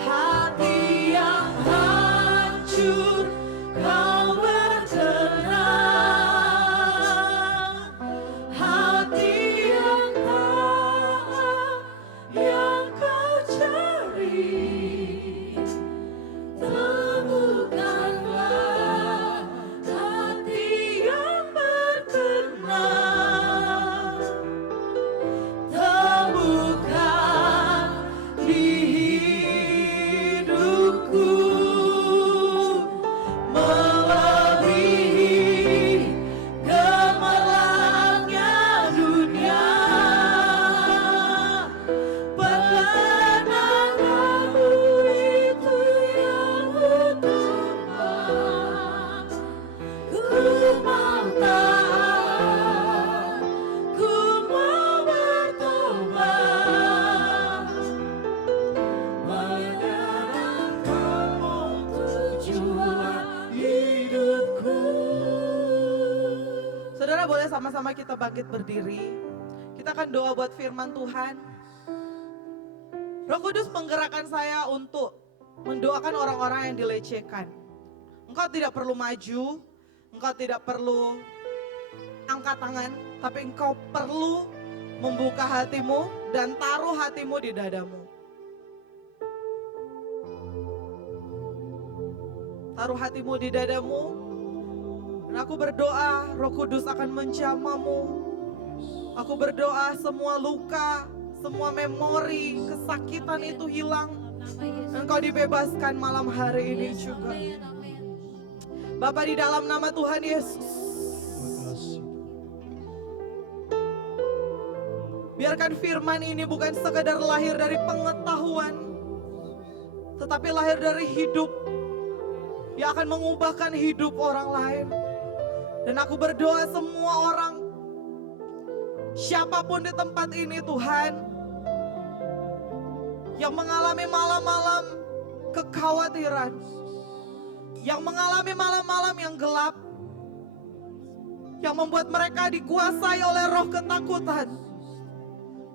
Hati yang hancur kau berkenan, hati yang taat yang kau cari. Temukanlah hati yang berkenan, temukan di hidupku, melebihi gemerlapnya dunia. Perkenanmu itu yang utama. Ku mau taat, ku mau bertobat, menyerahkanmu tujuan hidupku. Saudara boleh sama-sama kita bangkit berdiri. Kita akan doa buat firman Tuhan. Roh Kudus menggerakkan saya untuk mendoakan orang-orang yang dilecehkan. Engkau tidak perlu maju, engkau tidak perlu angkat tangan, tapi engkau perlu membuka hatimu dan taruh hatimu di dadamu. Taruh hatimu di dadamu. Dan aku berdoa Roh Kudus akan menjamamu. Aku berdoa semua luka, semua memori, kesakitan itu hilang. Engkau dibebaskan malam hari ini juga. Bapa, di dalam nama Tuhan Yesus, biarkan firman ini bukan sekedar lahir dari pengetahuan, tetapi lahir dari hidup yang akan mengubahkan hidup orang lain. Dan aku berdoa semua orang, siapapun di tempat ini Tuhan, yang mengalami malam-malam kekhawatiran, yang mengalami malam-malam yang gelap, yang membuat mereka dikuasai oleh roh ketakutan.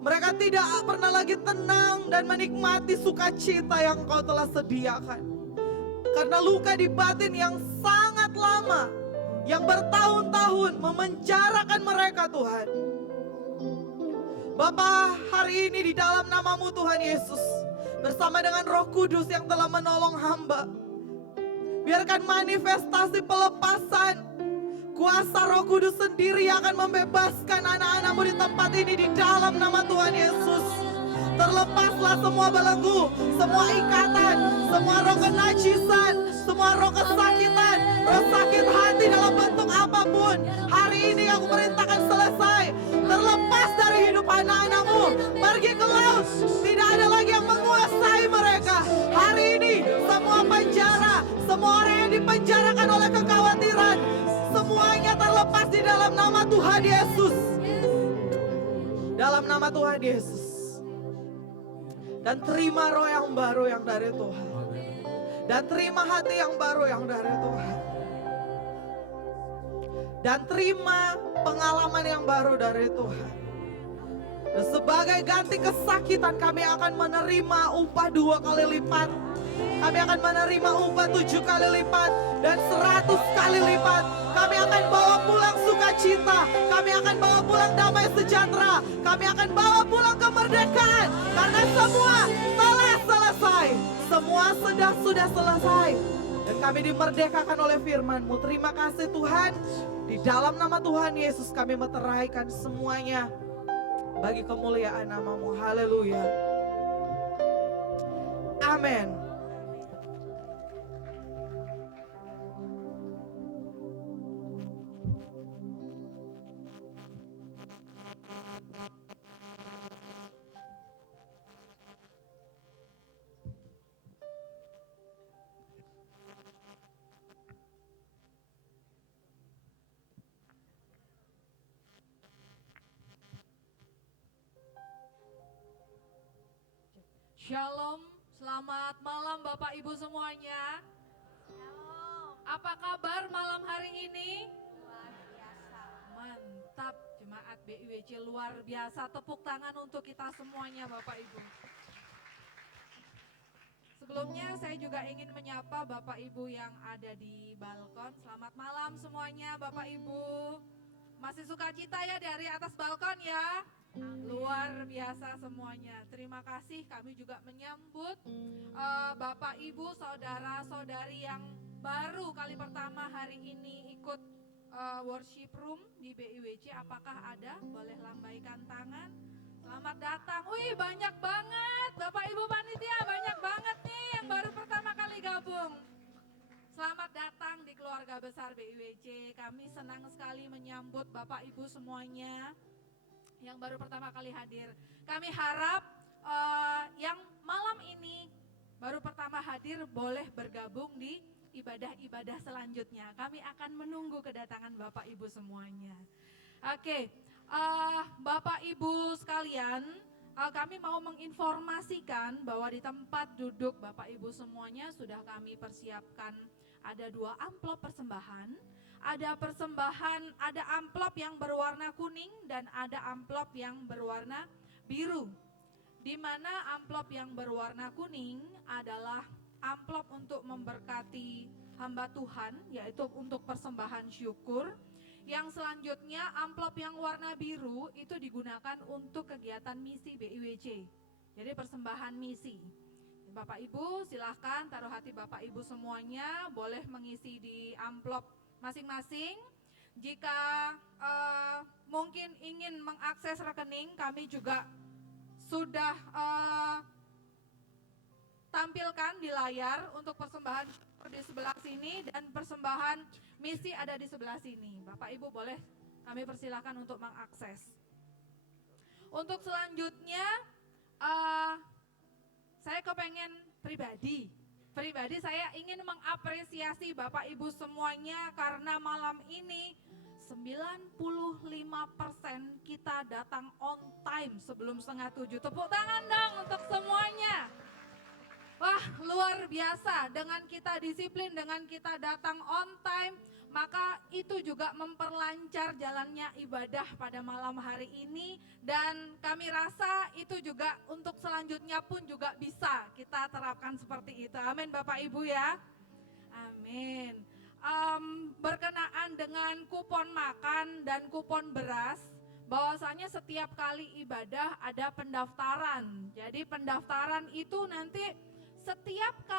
Mereka tidak pernah lagi tenang dan menikmati sukacita yang Engkau telah sediakan. Karena luka di batin yang sangat lama, yang bertahun-tahun memenjarakan mereka Tuhan. Bapa, hari ini di dalam nama-Mu Tuhan Yesus, bersama dengan Roh Kudus yang telah menolong hamba, biarkan manifestasi pelepasan, kuasa Roh Kudus sendiri yang akan membebaskan anak-anak-Mu di tempat ini di dalam nama Tuhan Yesus. Terlepaslah semua belenggu, semua ikatan, semua roh kenajisan, semua roh kesakitan, roh sakit hati dalam bentuk apapun. Hari ini aku perintahkan selesai. Terlepas dari hidup anak-anak-Mu, pergi ke laut. Tidak ada lagi yang menguasai mereka. Hari ini semua penjara, semua orang yang dipenjarakan oleh kekhawatiran, semuanya terlepas di dalam nama Tuhan Yesus. Dalam nama Tuhan Yesus. Dan terima roh yang baru yang dari Tuhan. Dan terima hati yang baru yang dari Tuhan. Dan terima pengalaman yang baru dari Tuhan. Dan sebagai ganti kesakitan kami akan menerima upah 2 kali lipat. Kami akan menerima upah 7 kali lipat dan 100 kali lipat. Kami akan bawa pulang sukacita. Kami akan bawa pulang damai sejahtera. Kami akan bawa pulang kemerdekaan. Karena semua telah selesai. Semua sudah selesai. Dan kami dimerdekakan oleh firman-Mu. Terima kasih Tuhan. Di dalam nama Tuhan Yesus kami meteraikan semuanya. Bagi kemuliaan nama-Mu. Haleluya. Amin. Shalom, selamat malam Bapak Ibu semuanya. Apa kabar malam hari ini? Luar biasa. Mantap, jemaat BIWC luar biasa. Tepuk tangan untuk kita semuanya Bapak Ibu. Sebelumnya saya juga ingin menyapa Bapak Ibu yang ada di balkon. Selamat malam semuanya Bapak Ibu. Masih sukacita ya dari atas balkon ya? Luar biasa semuanya. Terima kasih, kami juga menyambut Bapak Ibu, saudara-saudari yang baru kali pertama hari ini ikut worship room di BIWC. Apakah ada? Boleh lambaikan tangan. Selamat datang. Wih, banyak banget Bapak Ibu panitia, banyak banget nih yang baru pertama kali gabung. Selamat datang di keluarga besar BIWC. Kami senang sekali menyambut Bapak Ibu semuanya yang baru pertama kali hadir. Kami harap yang malam ini baru pertama hadir boleh bergabung di ibadah-ibadah selanjutnya. Kami akan menunggu kedatangan Bapak Ibu semuanya. Oke, Bapak Ibu sekalian, kami mau menginformasikan bahwa di tempat duduk Bapak Ibu semuanya sudah kami persiapkan ada 2 amplop persembahan. Ada amplop yang berwarna kuning dan ada amplop yang berwarna biru. Di mana amplop yang berwarna kuning adalah amplop untuk memberkati hamba Tuhan, yaitu untuk persembahan syukur. Yang selanjutnya amplop yang warna biru itu digunakan untuk kegiatan misi BIWC. Jadi persembahan misi. Bapak Ibu silahkan taruh hati Bapak Ibu semuanya, boleh mengisi di amplop masing-masing. Jika mungkin ingin mengakses rekening, kami juga sudah tampilkan di layar untuk persembahan di sebelah sini dan persembahan misi ada di sebelah sini. Bapak Ibu boleh kami persilakan untuk mengakses. Untuk selanjutnya saya kepengen pribadi saya ingin mengapresiasi Bapak Ibu semuanya karena malam ini 95% kita datang on time sebelum 6:30. Tepuk tangan dong untuk semuanya. Wah, luar biasa. Dengan kita disiplin, dengan kita datang on time, maka itu juga memperlancar jalannya ibadah pada malam hari ini. Dan kami rasa itu juga untuk selanjutnya pun juga bisa kita terapkan seperti itu. Amin Bapak Ibu ya. Amin. Berkenaan dengan kupon makan dan kupon beras, bahwasanya setiap kali ibadah ada pendaftaran. Jadi pendaftaran itu nanti setiap kali